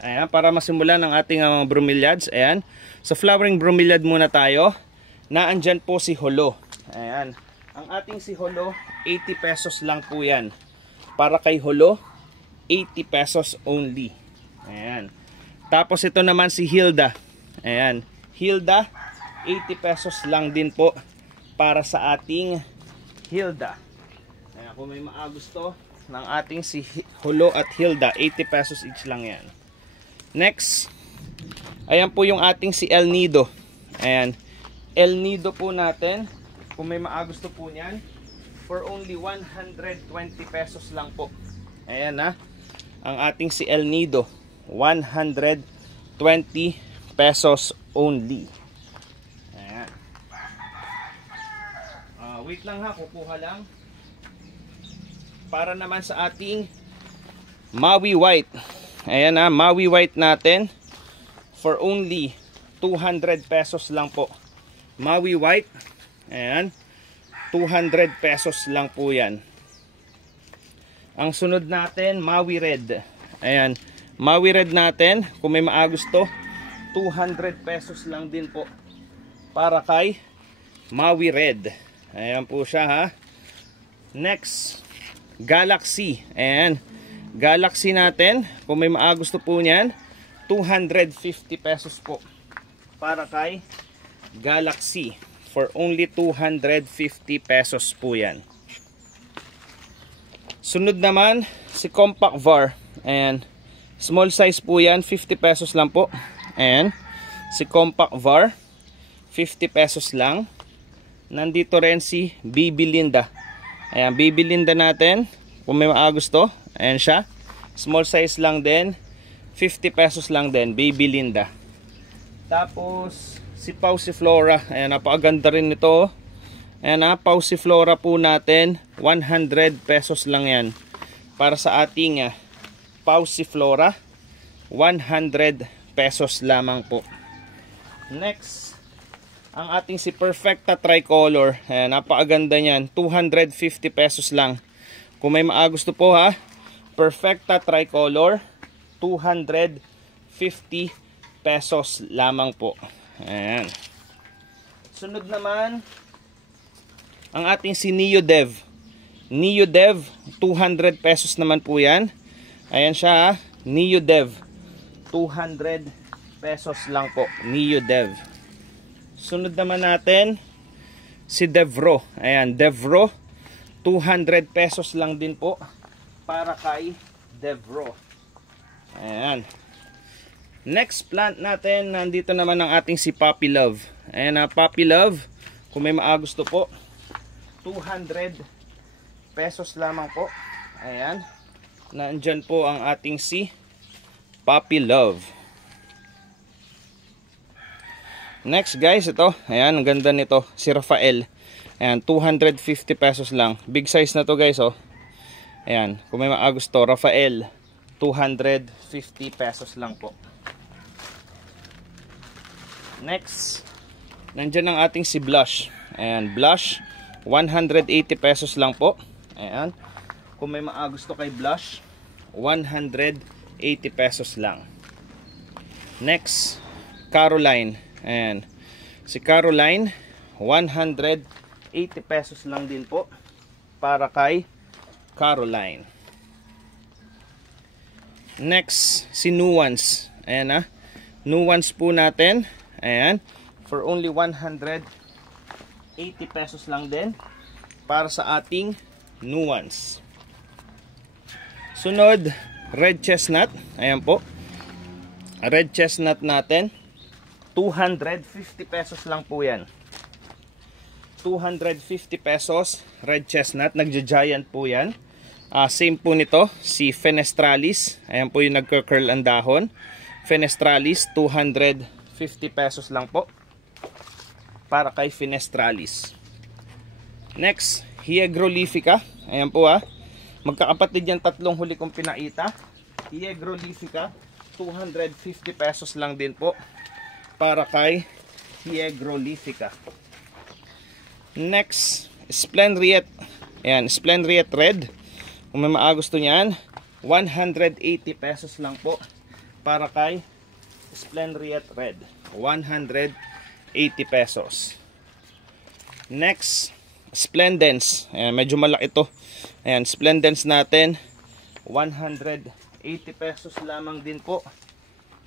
Ayan, para masimulan ang ating mga bromeliads. Ayan. Sa flowering bromeliad muna tayo. Naandyan po si Holo. Ayan. Ang ating si Holo, 80 pesos lang po yan. Para kay Holo, 80 pesos only. Ayan. Tapos ito naman si Hilda. Ayan, Hilda, 80 pesos lang din po para sa ating Hilda. Ayan, kung may maagusto ng ating si Hulo at Hilda, 80 pesos each lang yan. Next, ayan po yung ating si El Nido. Ayan, El Nido po natin, kung may maagusto po niyan, for only 120 pesos lang po. Ayan na, ang ating si El Nido, 120 pesos only. Ayan. Wait lang ha, kukuha lang. Para naman sa ating Maui White. Ayan na, Maui White natin for only 200 pesos lang po. Maui White, ayan, 200 pesos lang po yan. Ang sunod natin, Maui Red. Ayan, Maui Red natin, kung may maagusto, 200 pesos lang din po para kay Maui Red. Ayan po siya ha. Next, Galaxy. Ayan, Galaxy natin, kung may maagusto po niyan, 250 pesos po para kay Galaxy. For only 250 pesos po yan. Sunod naman, si Compact VAR. Ayan, small size po yan, 50 pesos lang po. Ayan, si Compact VAR, 50 pesos lang. Nandito rin si Baby Linda. Ayan, Baby Linda natin, kung may maagusto, ayan siya, small size lang din, 50 pesos lang din, Baby Linda. Tapos si Pauciflora, ayan, napakaganda rin nito. Ayan na, Pauciflora po natin, 100 pesos lang yan para sa ating Pauciflora, 100 pesos lamang po. Next, ang ating si Perfecta Tricolor. Ayan, napakaganda niyan, 250 pesos lang. Kung may maagusto po ha, Perfecta Tricolor, 250 pesos lamang po. Ayan. Sunod naman, ang ating si Neo Dev. Neo Dev, 200 pesos naman po yan. Ayan siya ha, Neo Dev, 200 pesos lang po, Neo Dev. Sunod naman natin, si Devro. Ayan, Devro, 200 pesos lang din po para kay Devro. Ayan. Next plant natin, nandito naman ang ating si Puppy Love. Ayan na, Puppy Love, kung may maagusto po, 200 pesos lamang po. Ayan, nandyan po ang ating si Puppy Love. Next guys, ito, ayan, ang ganda nito, si Rafael. Ayan, 250 pesos lang. Big size na to guys, oh. Ayan, kung may maagusto, Rafael, 250 pesos lang po. Next, nandyan ang ating si Blush. Ayan, Blush, 180 pesos lang po. Ayan, kung may maagusto kay Blush, 180 pesos lang. Next, Caroline. Ayan, si Caroline, 180 pesos lang din po para kay Caroline. Next, si Nuance. Ayan na, Nuance po natin. Ayan, for only 180 pesos lang din para sa ating Nuance. Sunod, Red Chestnut. Ayan po, Red Chestnut natin, 250 pesos lang po yan. 250 pesos, Red Chestnut. Nagja-giant po yan. Same po nito, si Fenestralis. Ayan po yung nagka-curl ang dahon. Fenestralis, 250 pesos lang po para kay Fenestralis. Next, Hiegrolifica. Ayan po magkakapatid yan, tatlong huli kong pinaita. Hiegrolifica, 250 pesos lang din po para kay Hiegrolifica. Next, Splendriet. Ayan, Splendriet Red. Kung may maagusto niyan, 180 pesos lang po para kay Splendriet Red. 180 pesos. Next, Splendens. Ayan, medyo malaki ito. Ayan, Splendens natin, 180 pesos lamang din po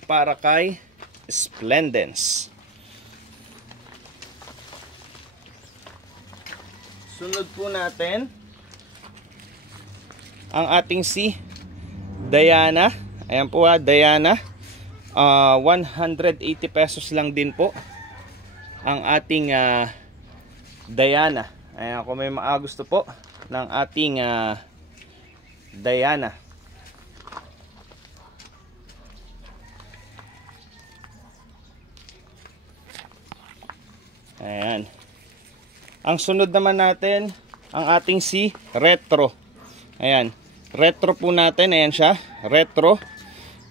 para kay Splendens. Sunod po natin ang ating si Diana. Ayan po Diana. 180 pesos lang din po ang ating Diana. Ayan, kung may gusto po ng ating Diana. Ayan. Ang sunod naman natin, ang ating si Retro. Ayan. Retro po natin. Ayan siya. Retro.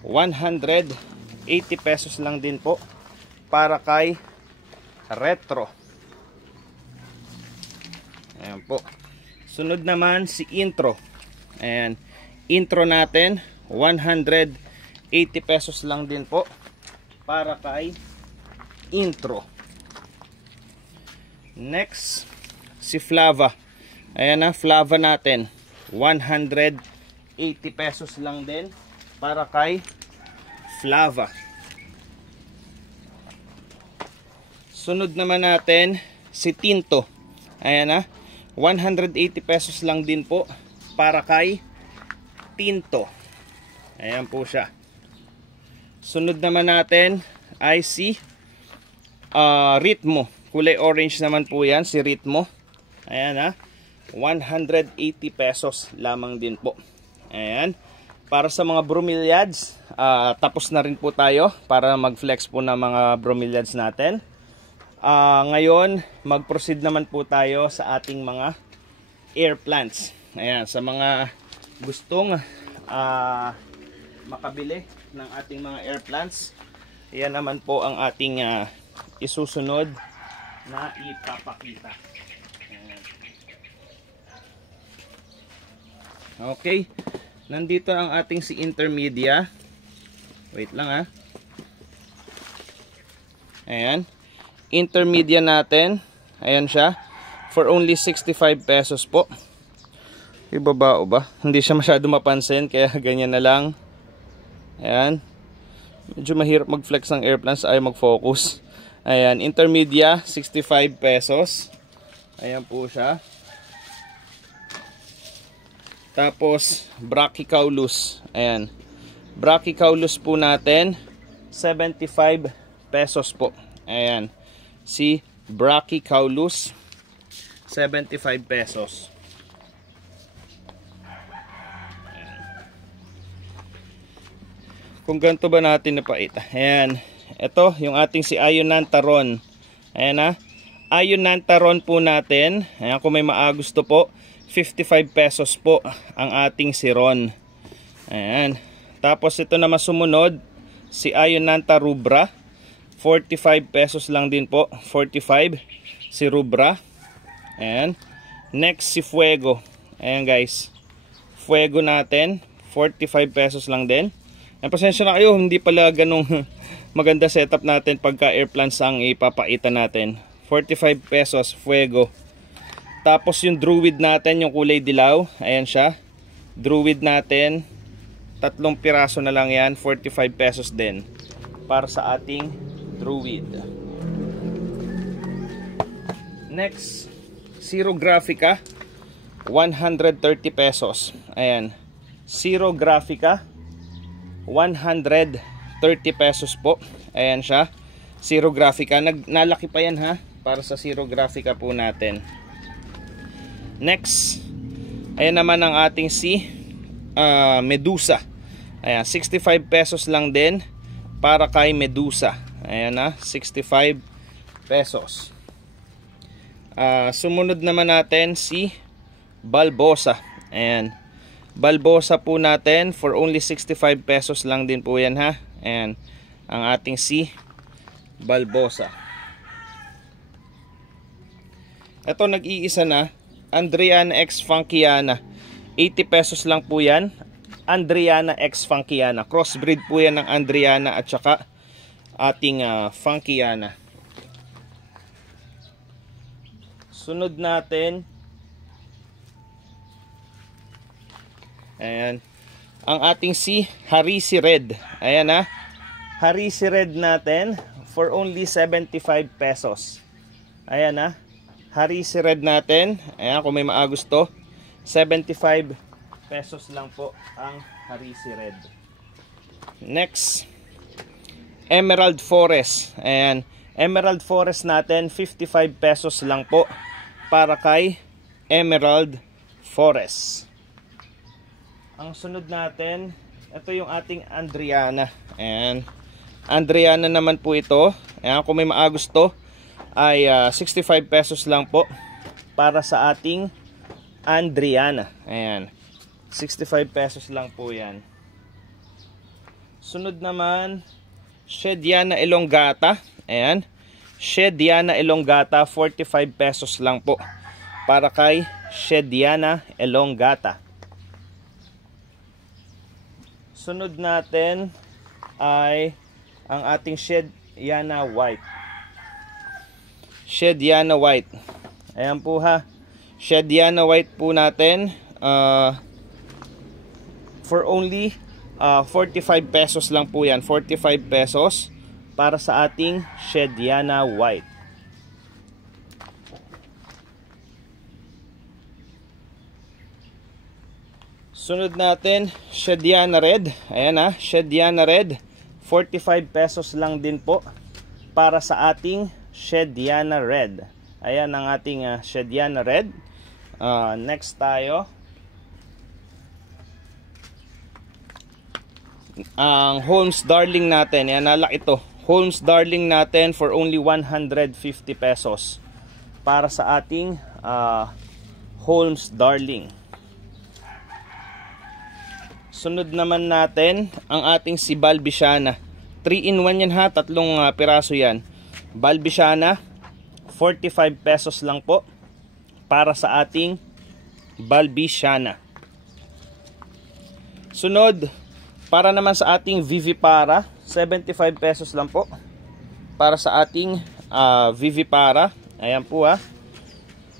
180 pesos lang din po para kay Retro. Ayan po. Sunod naman si Intro. Ayan. Intro natin. 180 pesos lang din po para kay Intro. Next, si Flava. Ayan na, Flava natin. 180 pesos lang din para kay Flava. Sunod naman natin, si Tinto. Ayan na, 180 pesos lang din po para kay Tinto. Ayan po siya. Sunod naman natin ay si Ritmo. Kulay orange naman po yan, si Ritmo. Ayan ha. 180 pesos lamang din po. Ayan. Para sa mga bromeliads, tapos na rin po tayo para mag-flex po ng mga bromeliads natin. Ngayon, mag-proceed naman po tayo sa ating mga air plants. Ayan, sa mga gustong makabili ng ating mga air plants, yan naman po ang ating isusunod na ipapakita. Okay, nandito ang ating si Intermedia. Wait lang ha. Ayan, Intermedia natin. Ayan siya, for only 65 pesos po. Ibabao ba? Hindi siya masyado mapansin, kaya ganyan na lang. Ayan, medyo mahirap mag-flex ng airplanes, ayaw mag-focus. Ayan, Intermedia, 65 pesos. Ayan po siya. Tapos, Brachycaulus. Ayan. Brachycaulus po natin, 75 pesos po. Ayan. Si Brachycaulus, 75 pesos. Ayan. Kung ganito ba natin napakita? Ayan. Ito, yung ating si Ionantaron. Ayan na. Ionantaron po natin. Ayan, kung may gusto po, 55 pesos po ang ating si Ron. Ayan. Tapos ito na masumunod, si Ionanta rubra. 45 pesos lang din po. 45 si rubra. Ayan. Next si Fuego. Ayan guys. Fuego natin, 45 pesos lang din. Ayan, pasensya na kayo, hindi pala ganong maganda setup natin pagka air plants ang ipapakita natin. 45 pesos Fuego. Tapos yung Druid natin, yung kulay dilaw, ayan siya. Druid natin, 3 piraso na lang yan, 45 pesos din para sa ating Druid. Next, Zero Graphica, 130 pesos. Ayan, Zero Graphica, 130 pesos po. Ayan siya, Zero Graphica. Nalaki pa yan ha, para sa Zero Graphica po natin. Next, ayan naman ang ating si Medusa. Ayan, 65 pesos lang din para kay Medusa. Ayan na, 65 pesos. Sumunod naman natin si Balbosa. Ayan, Balbosa po natin for only 65 pesos lang din po yan ha. Ayan, ang ating si Balbosa. Ito nag-iisa na, Andriana X Funkiana, 80 pesos lang po yan. Andriana X Funkiana, crossbreed po yan ng Andriana at saka ating Funkiana. Sunod natin, ayan, ang ating si Harisi Red. Ayan ha, Harisi Red natin for only 75 pesos. Ayan na. Harisi Red natin. Ayan, kung may maagusto, 75 pesos lang po ang Harisi Red. Next, Emerald Forest. Ayan, Emerald Forest natin, 55 pesos lang po para kay Emerald Forest. Ang sunod natin, ito yung ating Andriana. Ayan, Andriana naman po ito. Ayan, kung may maagusto ay 65 pesos lang po para sa ating Andriana. Ayan, 65 pesos lang po yan. Sunod naman, Shediana Elongata. Ayan, Shediana Elongata, 45 pesos lang po para kay Shediana Elongata. Sunod natin ay ang ating Shediana White. Shediana White. Ayan po ha. Shediana White po natin for only 45 pesos lang po yan. 45 pesos para sa ating Shediana White. Sunod natin, Shediana Red. Ayan ha, Shediana Red. 45 pesos lang din po para sa ating Shediana Red. Ayan ang ating Shediana Red. Next tayo. Ang Holmes Darling natin. Ayan, nalak ito. Holmes Darling natin for only 150 pesos para sa ating Holmes Darling. Sunod naman natin ang ating si Balbisiana. 3-in-1 yan ha, tatlong piraso yan. Balbisiana, 45 pesos lang po para sa ating Balbisiana. Sunod, para naman sa ating Vivipara, 75 pesos lang po para sa ating Vivipara. Ayan po ha.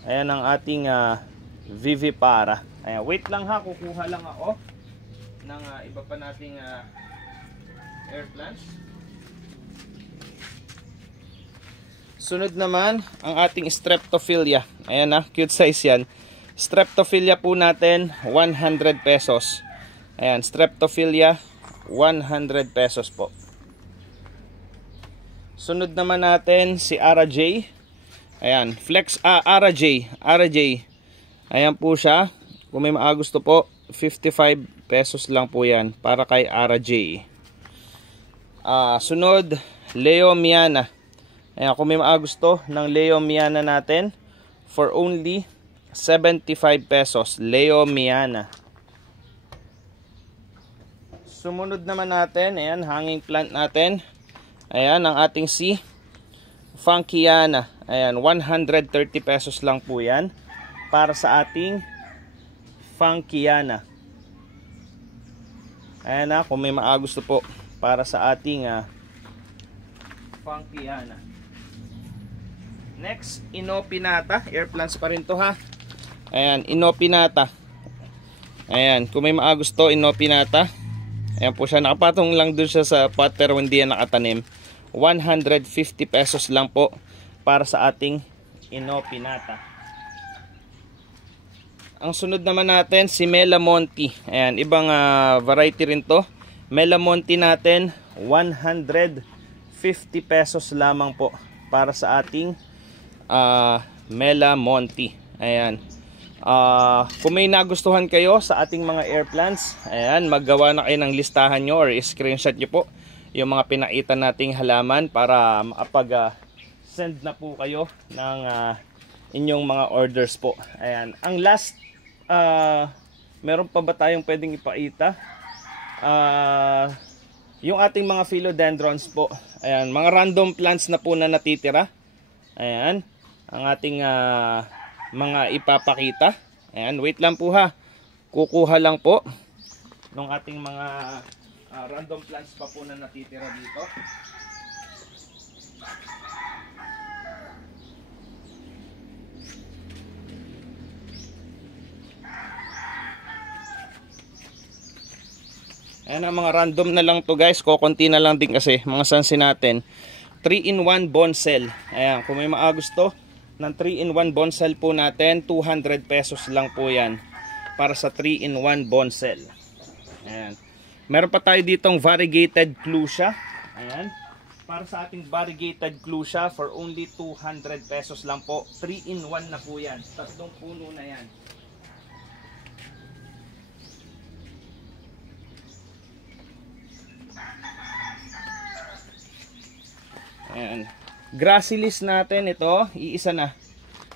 Ayan ang ating Vivipara. Ayan, wait lang ha, kukuha lang ako ng iba pa nating air plants. Sunod naman ang ating Streptophilia. Ayan na, cute size yan. Streptophilia po natin 100 pesos. Ayan, Streptophilia 100 pesos po. Sunod naman natin si Ara J. Ayan, Flex Ara J. Ayan po siya. Kung may maagusto po, 55 pesos lang po yan para kay Ara J. Sunod, Leo Miana. Ayan, kung may maagusto ng Leo Miana natin for only 75 pesos. Leo Miana. Sumunod naman natin, ayan, hanging plant natin. Ayan, ang ating si Funkiana. Ayan, 130 pesos lang po yan para sa ating Funkiana. Ayan na, kung may maagusto po para sa ating Funkiana. Next, Inopinata. Air plants pa rin to ha. Ayan, Inopinata. Ayan, kung may maagusto, Inopinata. Ayan po siya, nakapatong lang dun siya sa pot pero hindi yan nakatanim. 150 pesos lang po para sa ating Inopinata. Ang sunod naman natin si Melamonte. Ayan, ibang variety rin to. Melamonte natin 150 pesos lamang po para sa ating Melamonte. Ayan. Kung may nagustuhan kayo sa ating mga air plants, ayan, maggawa na kayo ng listahan nyo or screenshot nyo po yung mga pinakita nating halaman para makapag-send na po kayo ng inyong mga orders po. Ayan. Ang last, meron pa ba tayong pwedeng ipakita? Yung ating mga philodendrons po. Ayan, mga random plants na po na natitira. Ayan, ang ating mga ipapakita. Ayan, wait lang po ha. Kukuha lang po ng ating mga random plants pa po na natitira dito. Ayan ang mga random na lang to guys. Kukunti na lang din kasi mga sansi natin. 3-in-1 bonsel. Ayan, kung may gusto ng 3-in-1 bonsel po natin, 200 pesos lang po yan. Para sa 3-in-1 bonsel. Ayan. Meron pa tayo ditong variegated clusia. Ayan. Para sa ating variegated clusia for only 200 pesos lang po. 3-in-1 na po yan. Tatlong puno na yan. Ayan. Gracilis natin ito, iisa na.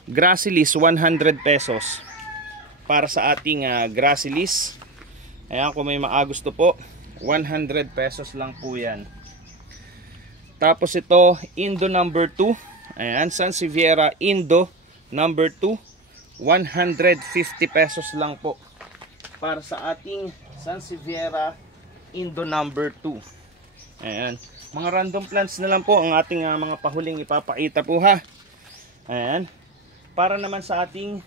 Gracilis 100 pesos. Para sa ating gracilis. Ayan, kung may gusto po, 100 pesos lang po yan. Tapos ito, Indo number 2. Ayan, Sansevieria Indo number 2. 150 pesos lang po. Para sa ating Sansevieria Indo number 2. Ayan. Mga random plants na lang po ang ating mga pahuling ipapakita po ha. Ayan. Para naman sa ating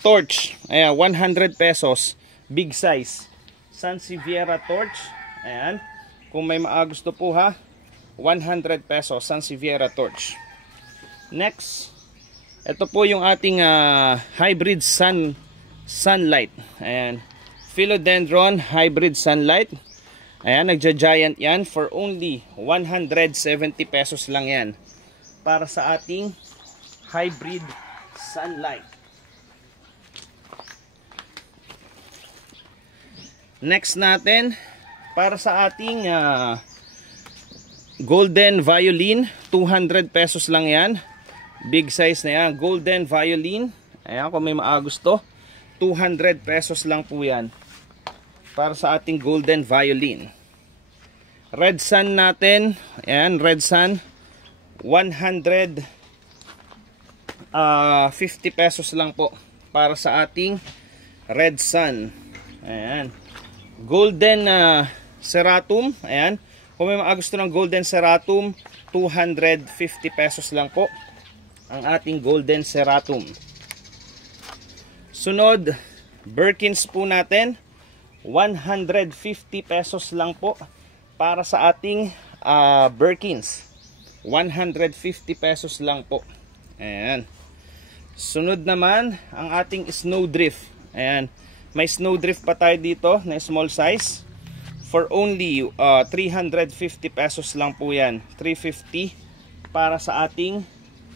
torch. Ayan, 100 pesos. Big size. Sansevieria torch. Ayan. Kung may gusto po ha, 100 pesos. Sansevieria torch. Next. Ito po yung ating hybrid sunlight. Ayan. Philodendron hybrid sunlight. Ayan, nagja-giant yan for only 170 pesos lang yan. Para sa ating hybrid sunlight. Next natin, para sa ating golden violin, 200 pesos lang yan. Big size na yan, golden violin. Ayan, kung may gusto, 200 pesos lang po yan. Para sa ating golden violin. Red sun natin, ayan, red sun, 150 pesos lang po. Para sa ating red sun. Ayan. Golden Ceratum, ayan. Kung may gusto ng golden Ceratum, 250 pesos lang po ang ating golden Ceratum. Sunod, Birkins po natin, 150 pesos lang po para sa ating Birkins. 150 pesos lang po. Ayan. Sunod naman ang ating snowdrift. Ayan. May snowdrift pa tayo dito na small size. For only 350 pesos lang po yan. 350 para sa ating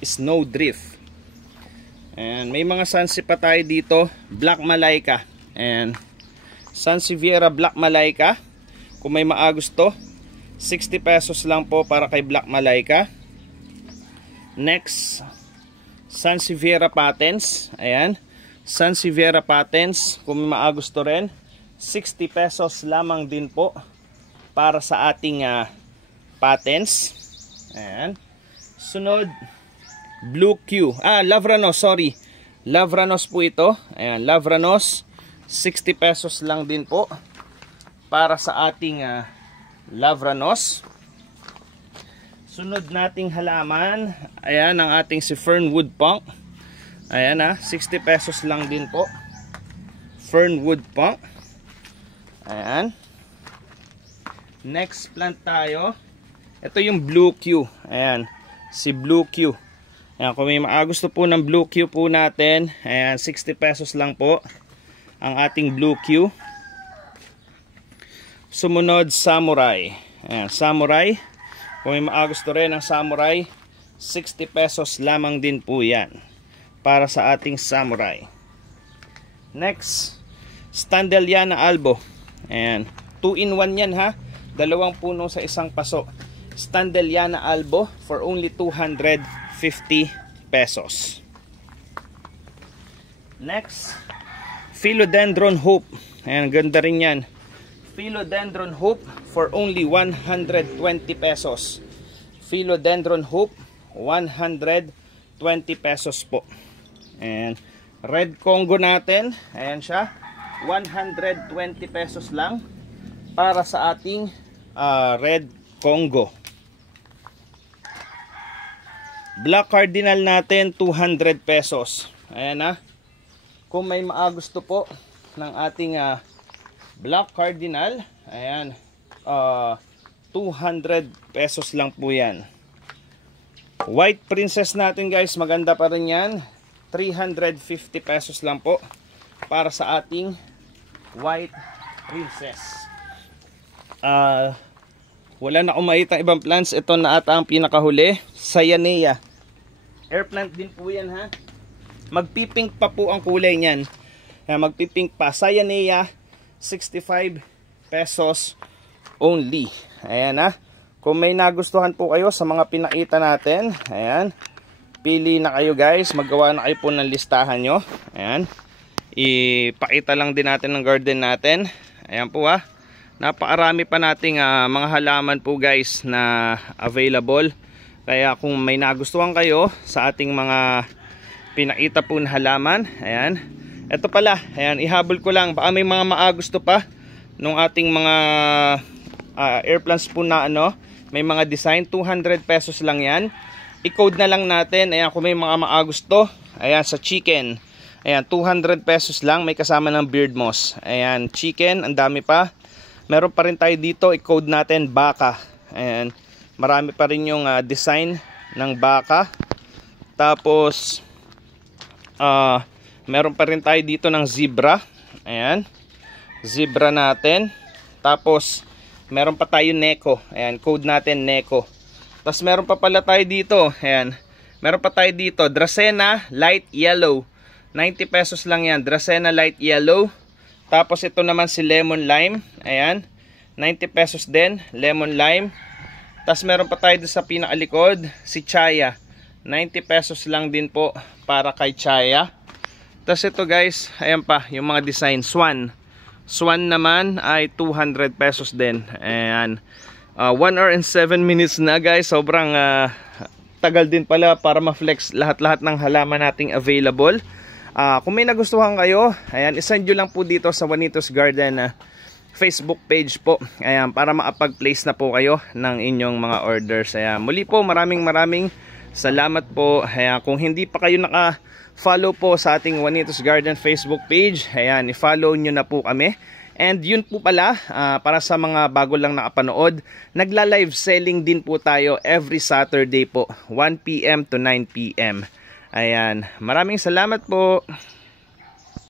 snowdrift. Ayan. May mga sansi pa tayo dito. Black Malaika. Ayan. Sansevieria Black Malaika. Kung may gusto, 60 pesos lang po para kay Black Malaika. Next, Sansevieria Patens. Ayan. Sansevieria Patens. Kung may gusto rin, 60 pesos lamang din po para sa ating patens. Ayan. Sunod, Blue Q. Lavranos, sorry. Lavranos po ito. Ayan, Lavranos. 60 pesos lang din po para sa ating Lavranos. Sunod nating halaman, ayan ang ating si Fernwood Punk. Ayan 60 pesos lang din po. Fernwood Punk. Ayan. Next plant tayo. Ito yung Blue Q. Ayan, si Blue Q. Ayan, kung may gusto po ng Blue Q po natin, ayan, 60 pesos lang po ang ating Blue Q. Sumunod, Samurai. Ayan, Samurai. Kung may gusto rin ng Samurai, 60 pesos lamang din po yan para sa ating Samurai. Next, Standeliana Albo. Ayan, 2-in-1 yan ha. Dalawang puno sa isang paso. Standeliana Albo for only 250 pesos. Next, Philodendron Hope. Ayan, ganda rin yan. Philodendron Hope for only 120 pesos. Philodendron Hope, 120 pesos po. Ayan. Red Congo natin. Ayan siya. 120 pesos lang para sa ating Red Congo. Black Cardinal natin, 200 pesos. Ayan Kung may gusto po ng ating Black Cardinal, ayan, 200 pesos lang po yan. White Princess natin guys, maganda pa rin yan, 350 pesos lang po para sa ating White Princess. Wala na akong makita ibang plants. Ito na ata ang pinakahuli, Cyanea. Air plant din po yan ha. Magpipink pa po ang kulay niyan. Magpipink pa. Cyanea, 65 pesos only. Ayan ha. Kung may nagustuhan po kayo sa mga pinakita natin, ayan, pili na kayo guys. Maggawa na kayo po ng listahan nyo. Ayan. Ipakita lang din natin ng garden natin. Ayan po ha. Napakarami pa nating mga halaman po guys na available. Kaya kung may nagustuhan kayo sa ating mga pinakita po na halaman, ayan. Ito pala, ayan, ihabol ko lang. Baka may mga maagusto pa nung ating mga air plants po na ano, may mga design, 200 pesos lang yan. I-code na lang natin. Ayan, kung may mga maagusto, ayan, sa chicken. Ayan, 200 pesos lang, may kasama ng beard moss. Ayan, chicken, ang dami pa. Meron pa rin tayo dito, i-code natin baka. Ayan, marami pa rin yung design ng baka. Tapos meron pa rin tayo dito ng zebra. Ayan, zebra natin. Tapos meron pa tayo neko. Ayan, code natin neko. Tapos meron pa pala tayo dito. Ayan, meron pa tayo dito Dracaena light yellow, 90 pesos lang yan, Dracaena light yellow. Tapos ito naman si lemon lime. Ayan, 90 pesos din, lemon lime. Tapos meron pa tayo sa pinakalikod, si Chaya, 90 pesos lang din po para kay Chaya. Tapos ito guys, ayan pa yung mga design. Swan, Swan naman ay 200 pesos din. Ayan, 1 hour and 7 minutes na guys. Sobrang tagal din pala para ma-flex lahat-lahat ng halaman nating available. Kung may nagustuhan kayo, ayan, isend nyo lang po dito sa Juanitos Garden Facebook page po. Ayan, para makapag-place na po kayo ng inyong mga orders. Ayan, muli po, maraming salamat po. Ayan, kung hindi pa kayo naka-follow po sa ating Juanitos Garden Facebook page, ayan, i-follow nyo na po kami. And yun po pala, para sa mga bago lang nakapanood, nagla-live selling din po tayo every Saturday po, 1 PM to 9 PM. Ayan, maraming salamat po.